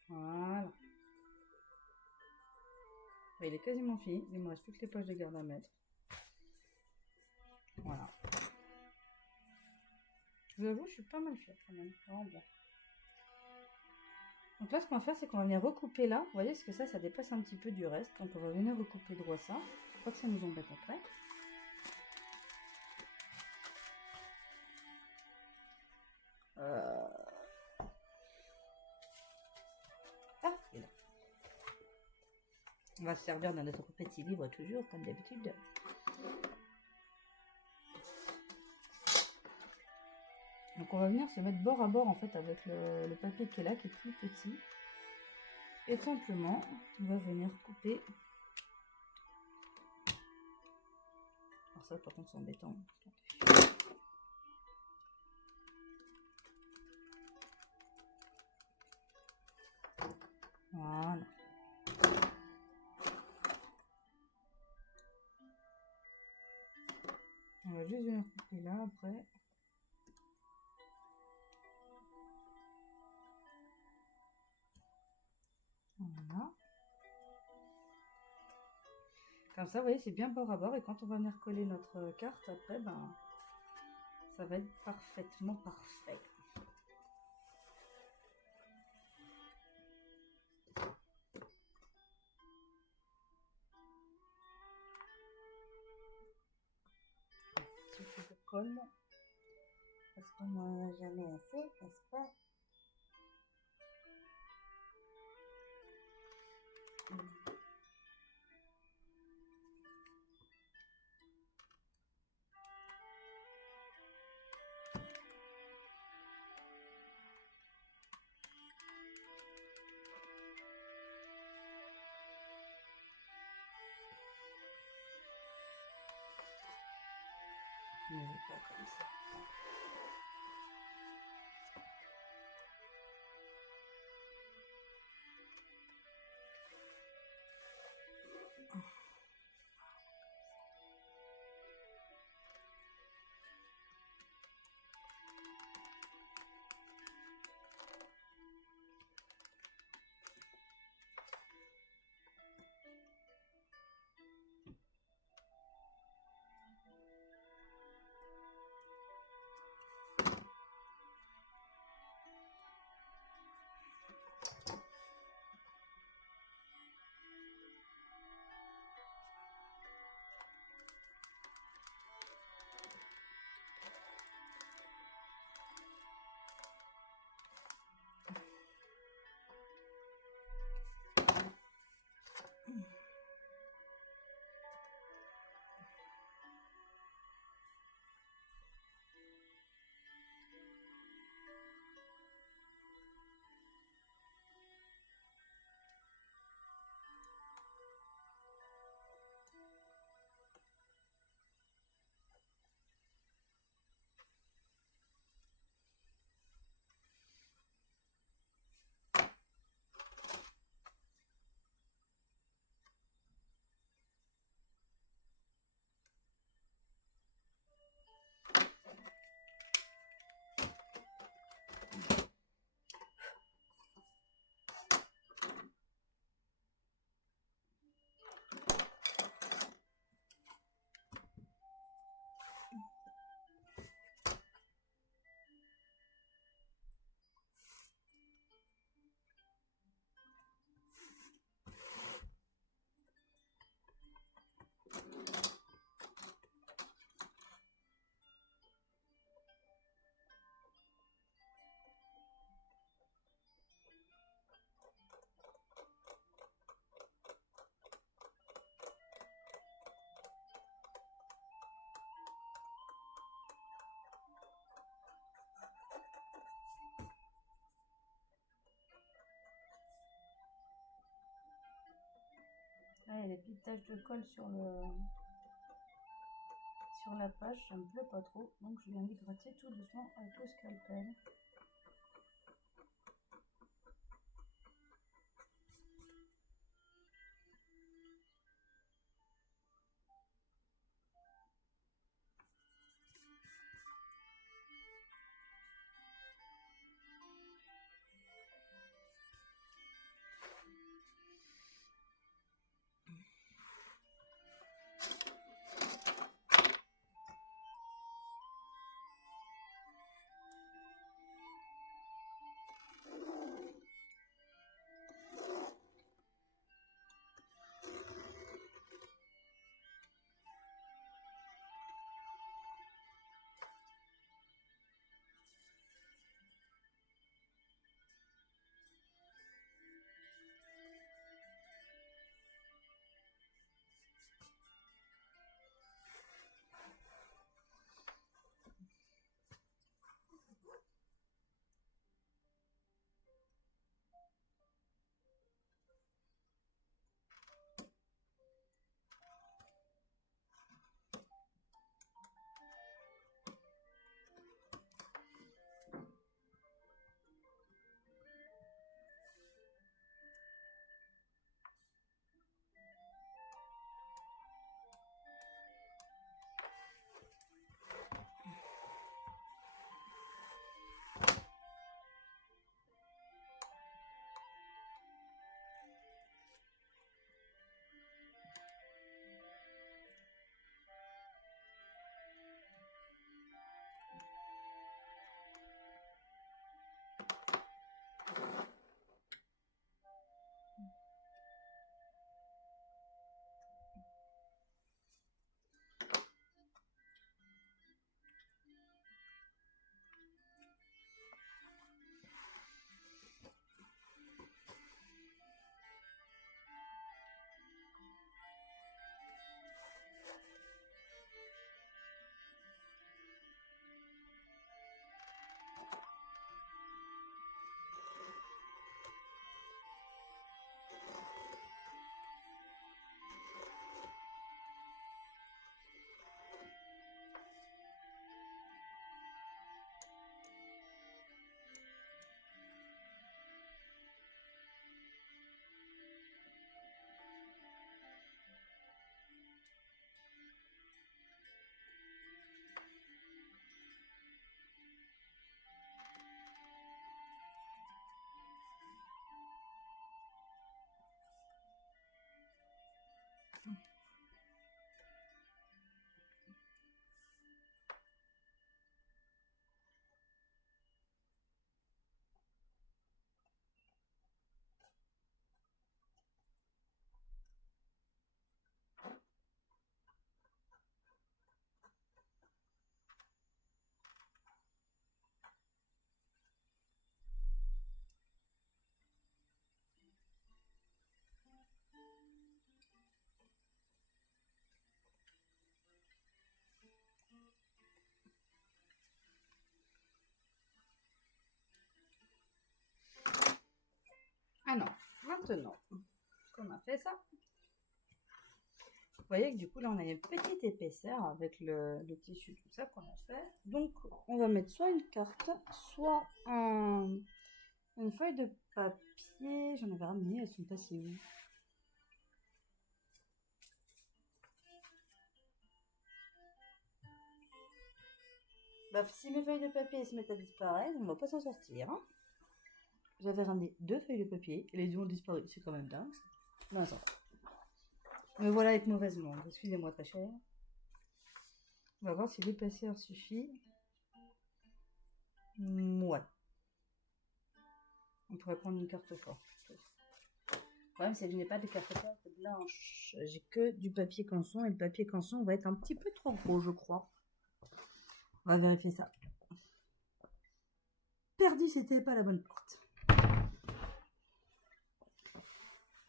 Voilà. Il est quasiment fini. Il me reste plus que les poches de garde à mettre. Voilà. Je vous avoue, je suis pas mal fière quand même. Vraiment bien. Donc là, ce qu'on va faire, c'est qu'on va venir recouper là. Vous voyez, parce que ça dépasse un petit peu du reste. Donc on va venir recouper droit ça. Je crois que ça nous embête après. Ah, il est là. On va se servir d'un autre petit livre toujours, comme d'habitude. Donc on va venir se mettre bord à bord en fait avec le papier qui est là, qui est plus petit. Et simplement, on va venir couper. Alors ça par contre c'est embêtant. Voilà. On va juste venir couper là après. Voilà. Comme ça, vous voyez, c'est bien bord à bord. Et quand on va venir coller notre carte, après, ben, ça va être parfaitement parfait. Si je colle, parce qu'on n'en a jamais assez, n'est-ce pas? Mais pas comme ça. a des petites taches de colle sur la page, ça me plaît pas trop, donc je viens de les gratter tout doucement avec le scalpel. Alors, maintenant qu'on a fait ça, vous voyez que du coup là on a une petite épaisseur avec le tissu tout ça qu'on a fait. Donc on va mettre soit une carte, soit une feuille de papier. J'en avais ramené, elles sont passées où? Bah, si mes feuilles de papier se mettent à disparaître, on va pas s'en sortir. Hein. J'avais ramené 2 feuilles de papier et les 2 ont disparu. C'est quand même dingue. Vincent. Me voilà avec mauvaise langue. Excusez-moi très cher. On va voir si l'épaisseur suffit. Ouais. On pourrait prendre une carte forte. Le problème, c'est que je n'ai pas de carte forte blanche. J'ai que du papier canson et le papier canson va être un petit peu trop gros, je crois. On va vérifier ça. Perdu, c'était pas la bonne porte.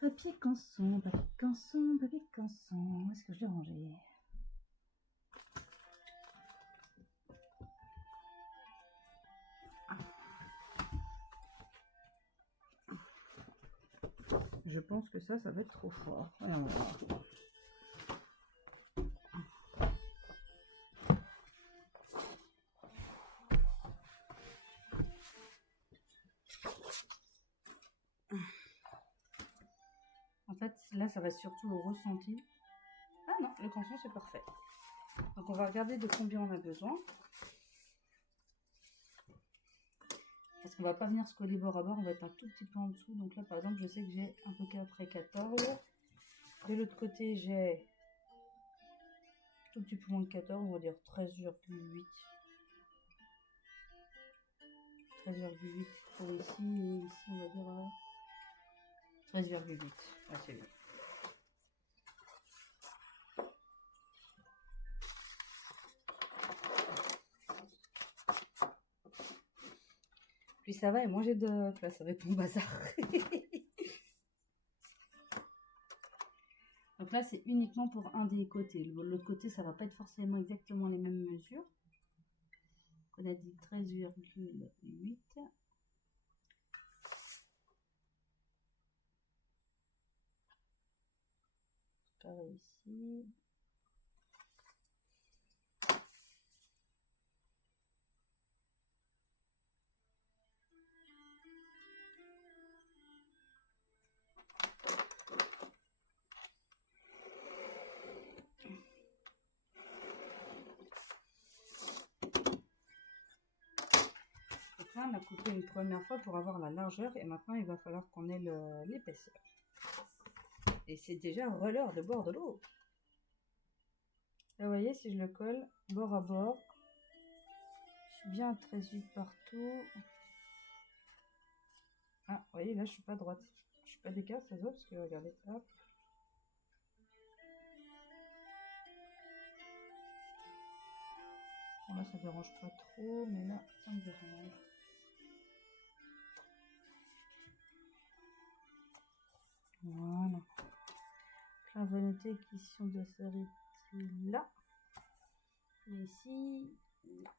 Papier canson, papier canson, papier canson. Où est-ce que je l'ai rangé? Je pense que ça va être trop fort. Voyons voir. En fait, là, ça va être surtout le ressenti. Ah non, le canson, c'est parfait. Donc, on va regarder de combien on a besoin. Parce qu'on va pas venir se coller bord à bord, on va être un tout petit peu en dessous. Donc là, par exemple, je sais que j'ai un peu après 14. De l'autre côté, j'ai tout petit peu moins de 14, on va dire 13,8. 13,8 pour ici, et ici, on va dire 13,8. Ouais, c'est bien. Plus ça va et moins j'ai de place avec mon bazar. Donc là, c'est uniquement pour un des côtés. L'autre côté, ça va pas être forcément exactement les mêmes mesures. On a dit 13,8. Pareil ici. Donc là, on a coupé une première fois pour avoir la largeur et maintenant, il va falloir qu'on ait l'épaisseur. Et c'est déjà l'heure de bord de l'eau. Là, vous voyez, si je le colle bord à bord, je suis bien à 13,8 partout. Ah, vous voyez, là, je suis pas droite. Je suis pas d'écart, ça se voit, parce que regardez, hop. Bon, là, ça dérange pas trop, mais là, ça me dérange. Voilà. La volonté qu'ici, on doit s'arrêter là. Et ici, là.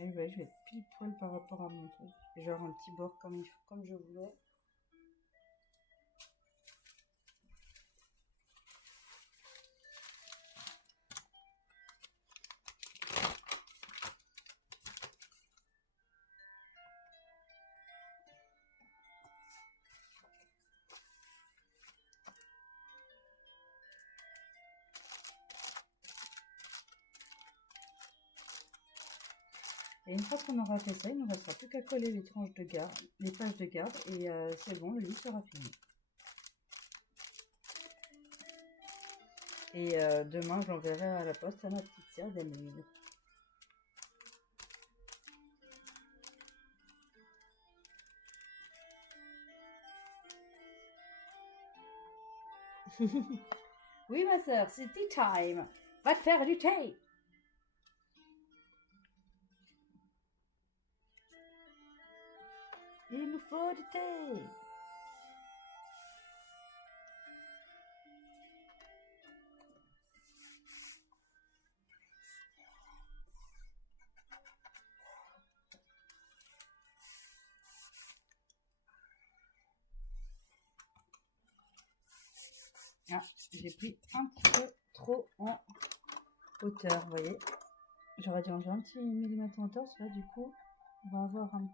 Et vous voyez, je vais être pile poil par rapport à mon truc. Genre un petit bord comme je voulais. Et une fois qu'on aura fait ça, il ne nous restera plus qu'à coller les tranches de garde, les pages de garde, et c'est bon, le lit sera fini. Et demain, je l'enverrai à la poste à ma petite sœur d'Amélie. Oui, ma sœur, c'est tea time. Va te faire du thé. Il nous faut du thé. Ah, j'ai pris un petit peu trop en hauteur, vous voyez. J'aurais dû enlever un petit millimètre en hauteur, parce que là, du coup, on va avoir un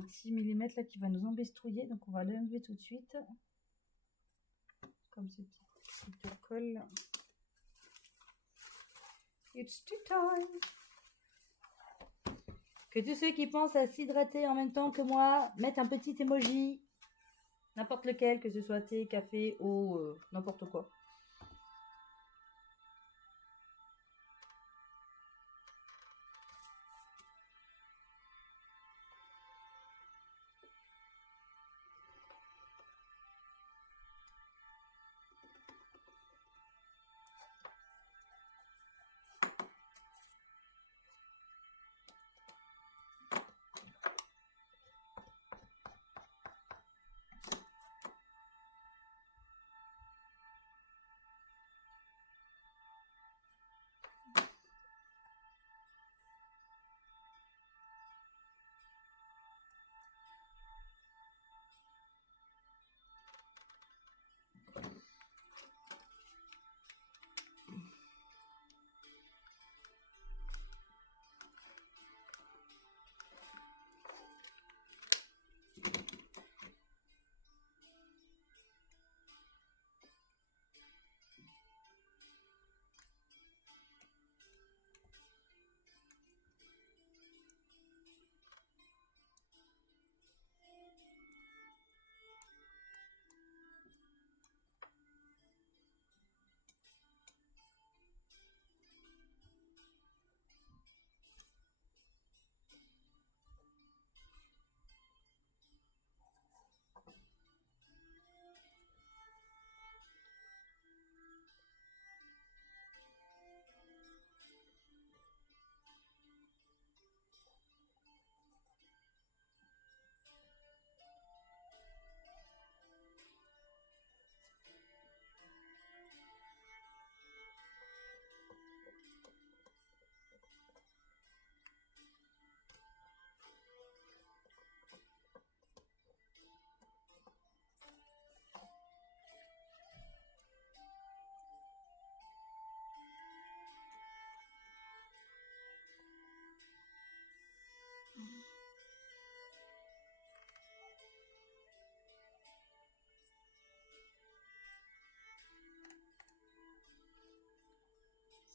petit millimètre là qui va nous embestrouiller, donc on va l'enlever tout de suite. Comme ce petit colle. It's tea time. Que tous ceux qui pensent à s'hydrater en même temps que moi mettent un petit emoji. N'importe lequel, que ce soit thé, café, eau, n'importe quoi.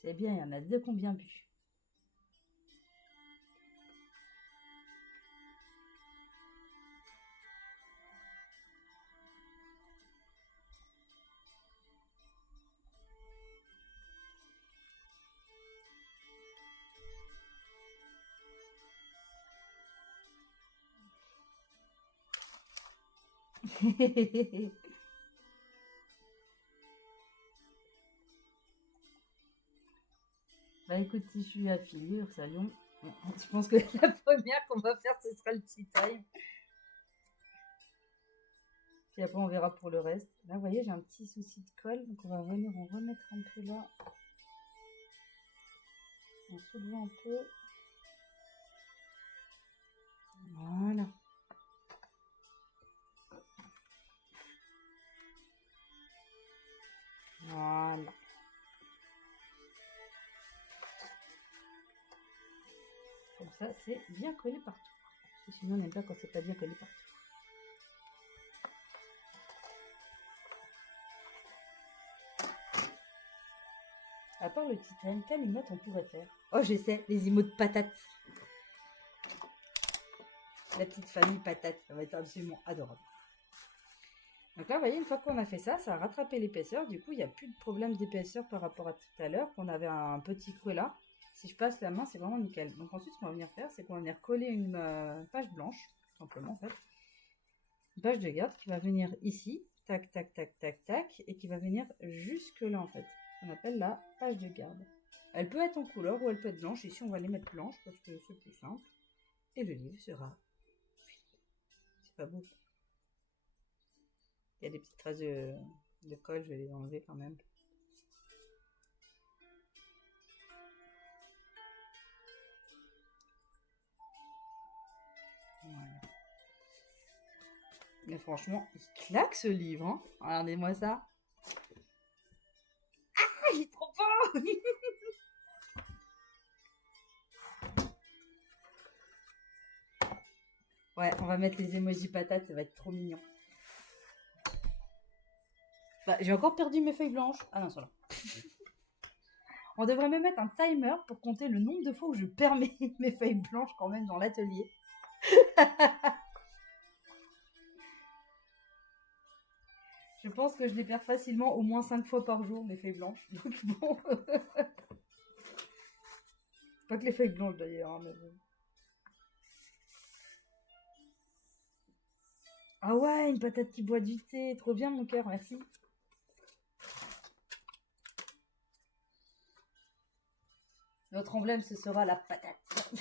C'est bien, il y en a deux qui ont bien bu. Bah écoute, si je suis à filure, salon. Je pense que la première qu'on va faire, ce sera le tea time. Puis après, on verra pour le reste. Là, vous voyez, j'ai un petit souci de colle. Donc, on va venir en remettre un peu là. En soulevant un peu. Voilà. Voilà. Comme ça, c'est bien collé partout. Parce que sinon, on n'aime pas quand c'est pas bien collé partout. À part le titane, quelle emote on pourrait faire? Oh, je sais, les emotes patates. La petite famille patate, ça va être absolument adorable. Donc là, vous voyez, une fois qu'on a fait ça, ça a rattrapé l'épaisseur. Du coup, il n'y a plus de problème d'épaisseur par rapport à tout à l'heure, qu'on avait un petit creux là. Si je passe la main, c'est vraiment nickel. Donc ensuite, ce qu'on va venir faire, c'est qu'on va venir coller une page blanche, tout simplement en fait. Une page de garde qui va venir ici, tac, tac, tac, tac, tac, et qui va venir jusque là en fait. On appelle la page de garde. Elle peut être en couleur ou elle peut être blanche. Ici, on va les mettre blanches parce que c'est plus simple. Et le livre sera... C'est pas beau. Il y a des petites traces de colle, je vais les enlever quand même. Voilà. Mais franchement, il claque ce livre, hein. Regardez-moi ça. Ah, il est trop fort. Ouais, on va mettre les emojis patates, ça va être trop mignon. Bah, j'ai encore perdu mes feuilles blanches. Ah non, sont là. On devrait me mettre un timer pour compter le nombre de fois où je perds mes feuilles blanches quand même dans l'atelier. Je pense que je les perds facilement au moins 5 fois par jour, mes feuilles blanches. Donc bon. Pas que les feuilles blanches d'ailleurs, hein, mais bon. Ah ouais, une patate qui boit du thé. Trop bien, mon cœur, merci. Notre emblème, ce sera la patate.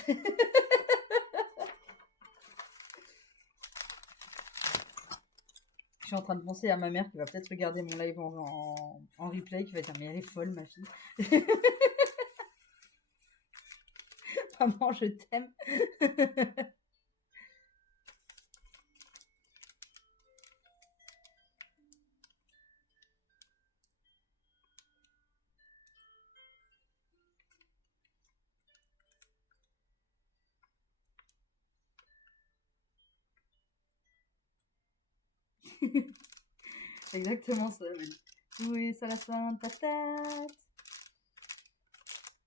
Je suis en train de penser à ma mère qui va peut-être regarder mon live en replay, qui va dire mais elle est folle, ma fille. Maman, je t'aime. C'est exactement ça, oui. Oui, ça la sainte patate.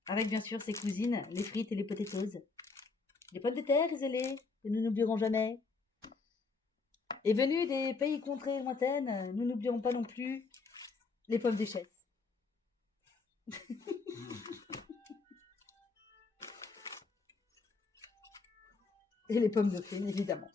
Avec bien sûr ses cousines, les frites et les potatoes. Les pommes de terre isolées, que nous n'oublierons jamais. Et venus des pays contrées lointaines, nous n'oublierons pas non plus les pommes d'échesse. Et les pommes de fine, évidemment.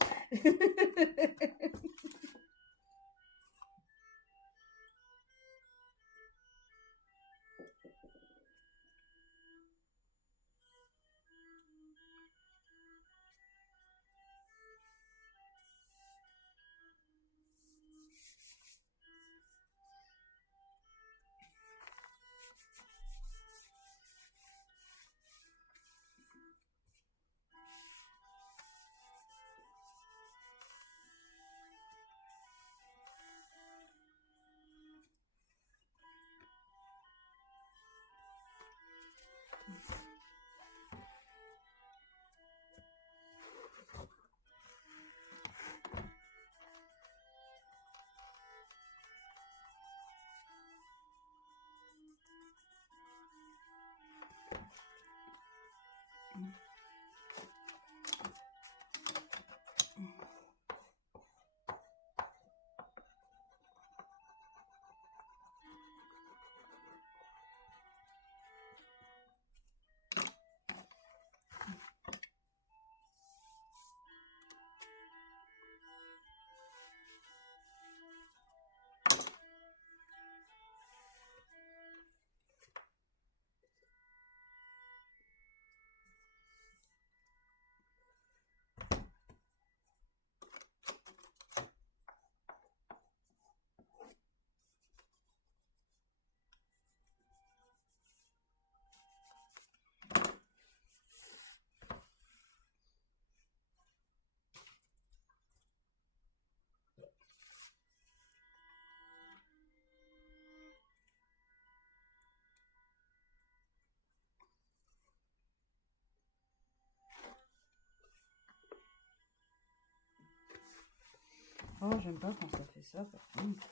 Oh, j'aime pas quand ça fait ça, par contre.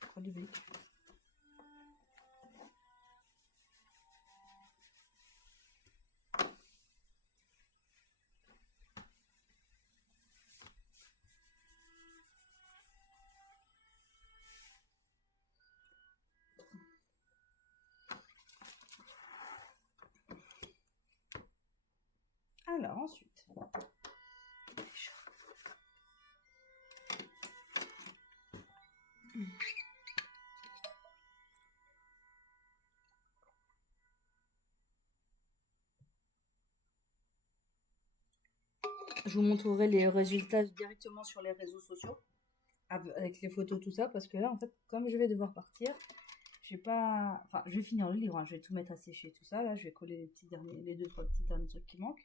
Trop du bec. Alors, ensuite. Je vous montrerai les résultats directement sur les réseaux sociaux, avec les photos, tout ça, parce que là, en fait, comme je vais devoir partir, je vais pas... Enfin, je vais finir le livre, hein, je vais tout mettre à sécher, tout ça, là, je vais coller les deux, trois petits derniers trucs qui manquent.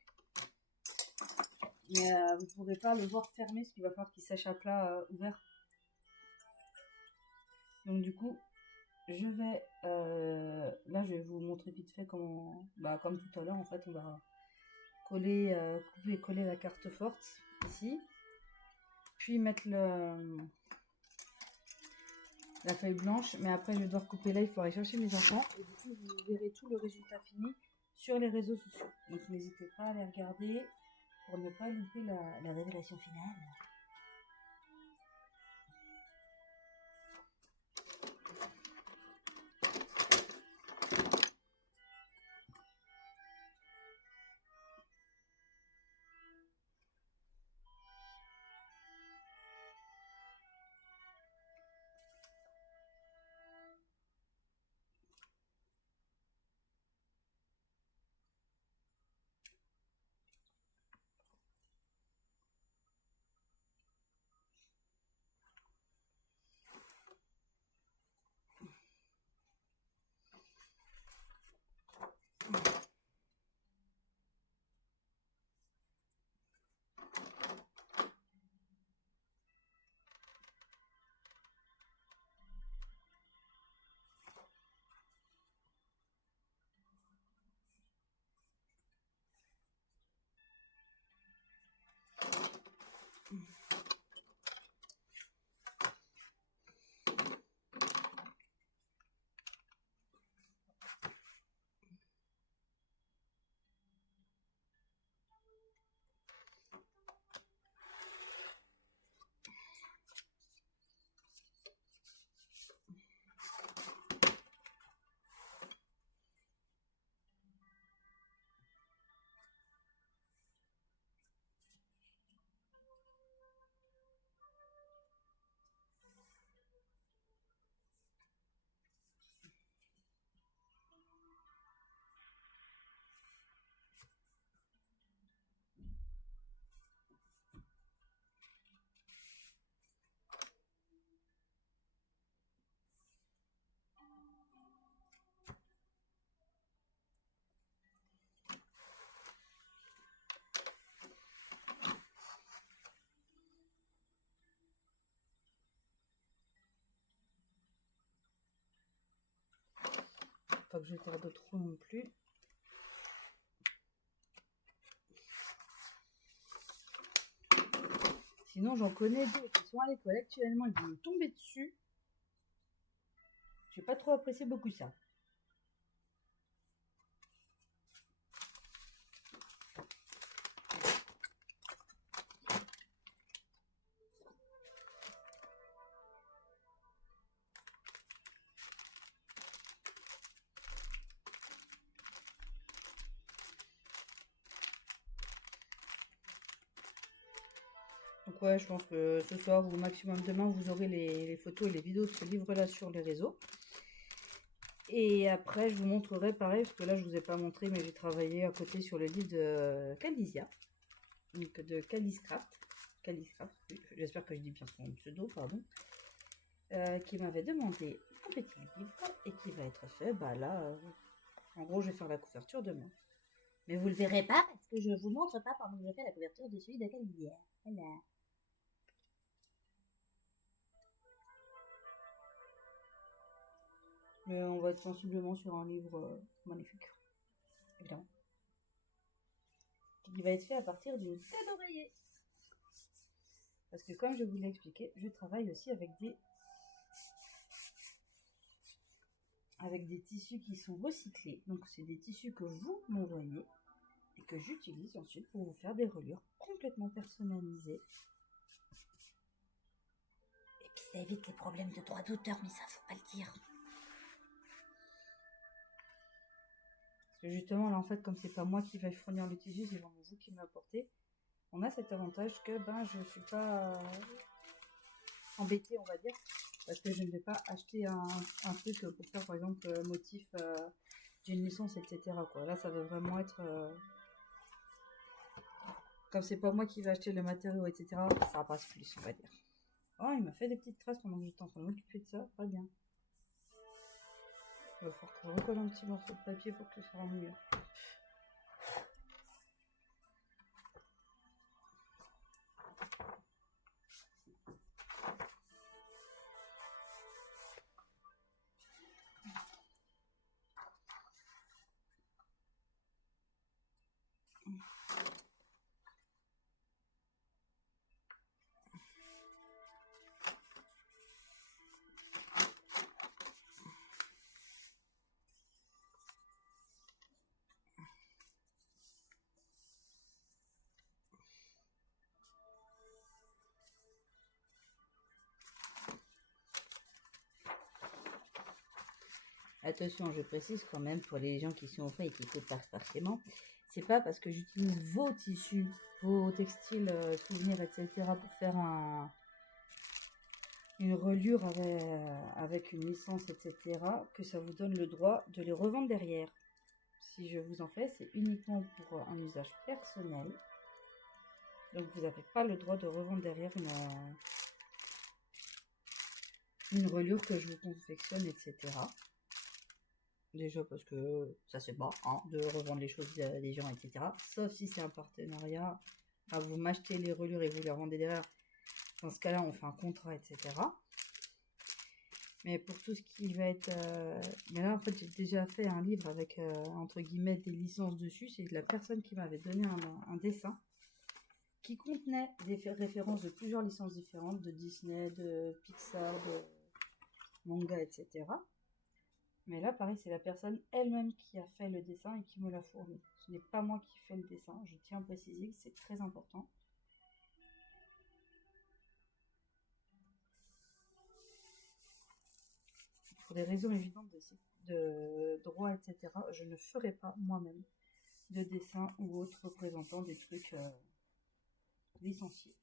Mais vous ne pourrez pas le voir fermé, parce qu'il va falloir qu'il sèche à plat ouvert. Donc du coup, je vais... là, je vais vous montrer vite fait comment... Bah, comme tout à l'heure, en fait, on va coller, couper et coller la carte forte, ici. Puis mettre la feuille blanche. Mais après, je vais devoir couper là, il faut aller chercher mes enfants. Et du coup, vous verrez tout le résultat fini sur les réseaux sociaux. Donc n'hésitez pas à les regarder pour ne pas louper la révélation finale. Pas que je tarde trop non plus. Sinon, j'en connais deux qui sont à l'école actuellement, ils vont me tomber dessus. J'ai pas trop apprécié beaucoup ça. Donc ouais, je pense que ce soir ou au maximum demain, vous aurez les photos et les vidéos de ce livre-là sur les réseaux. Et après, je vous montrerai pareil, parce que là, je vous ai pas montré, mais j'ai travaillé à côté sur le livre de Calisia, donc de Caliscraft. Caliscraft, j'espère que je dis bien son pseudo, pardon. Qui m'avait demandé un petit livre et qui va être fait, bah là, en gros, je vais faire la couverture demain. Mais vous le verrez pas parce que je vous montre pas pendant que je fais la couverture de celui de Calisia. Voilà. Mais on va être sensiblement sur un livre magnifique, évidemment. Qui va être fait à partir d'une tête d'oreiller. Parce que comme je vous l'ai expliqué, je travaille aussi avec des tissus qui sont recyclés. Donc c'est des tissus que vous m'envoyez et que j'utilise ensuite pour vous faire des reliures complètement personnalisées. Et puis ça évite les problèmes de droit d'auteur, mais ça faut pas le dire. Parce que justement là en fait comme c'est pas moi qui vais fournir le tissu, c'est vraiment vous qui m'apportez. On a cet avantage que je suis pas embêtée on va dire. Parce que je ne vais pas acheter un truc pour faire par exemple motif d'une licence, etc. quoi. Là, ça va vraiment être... Comme c'est pas moi qui vais acheter le matériau, etc. Ça passe plus, on va dire. Oh, il m'a fait des petites traces pendant que j'étais en train de m'occuper de ça. Pas bien. Il va falloir que je recolle un petit morceau de papier pour que ce soit mieux. Attention, je précise quand même pour les gens qui sont au fait et qui écoutent pas forcément, c'est pas parce que j'utilise vos tissus, vos textiles, souvenirs, etc. pour faire une reliure avec une licence, etc. que ça vous donne le droit de les revendre derrière. Si je vous en fais, c'est uniquement pour un usage personnel. Donc vous n'avez pas le droit de revendre derrière une reliure que je vous confectionne, etc. Déjà parce que ça c'est pas de revendre les choses des gens, etc. Sauf si c'est un partenariat, vous m'achetez les reliures et vous les revendez derrière. Dans ce cas-là, on fait un contrat, etc. Mais pour tout ce qui va être... Mais là, en fait, j'ai déjà fait un livre avec, entre guillemets, des licences dessus. C'est la personne qui m'avait donné un dessin qui contenait des références de plusieurs licences différentes, de Disney, de Pixar, de manga, etc. Mais là, pareil, c'est la personne elle-même qui a fait le dessin et qui me l'a fourni. Ce n'est pas moi qui fais le dessin. Je tiens à préciser que c'est très important. Pour des raisons évidentes de droit, etc., je ne ferai pas moi-même de dessin ou autre représentant des trucs licenciés.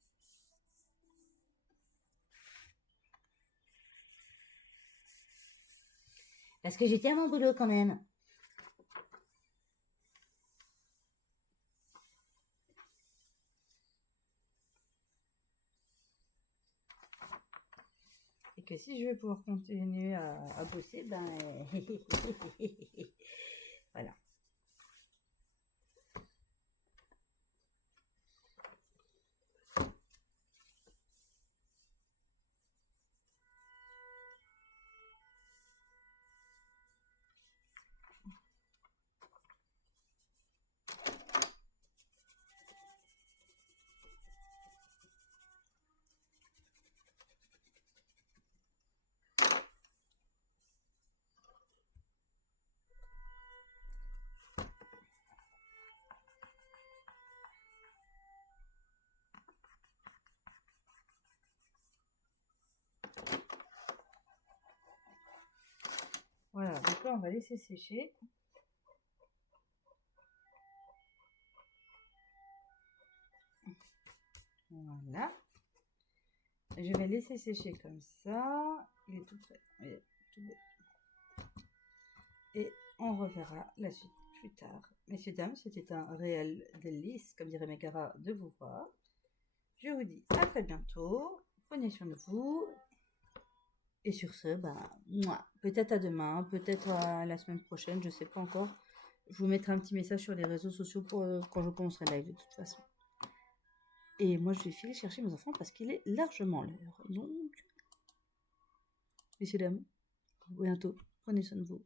Parce que j'ai tellement mon boulot quand même. Et que si je veux pouvoir continuer à bosser, voilà. Voilà, donc là on va laisser sécher. Voilà. Je vais laisser sécher comme ça. Il est tout prêt. Il est tout beau. Et on reverra la suite plus tard. Messieurs, dames, c'était un réel délice, comme dirait Megara, de vous voir. Je vous dis à très bientôt. Prenez soin de vous. Et sur ce, peut-être à demain, peut-être à la semaine prochaine, je sais pas encore. Je vous mettrai un petit message sur les réseaux sociaux pour quand je commencerai live de toute façon. Et moi, je vais filer chercher mes enfants parce qu'il est largement l'heure. Donc, messieurs, dames, à bientôt. Prenez soin de vous.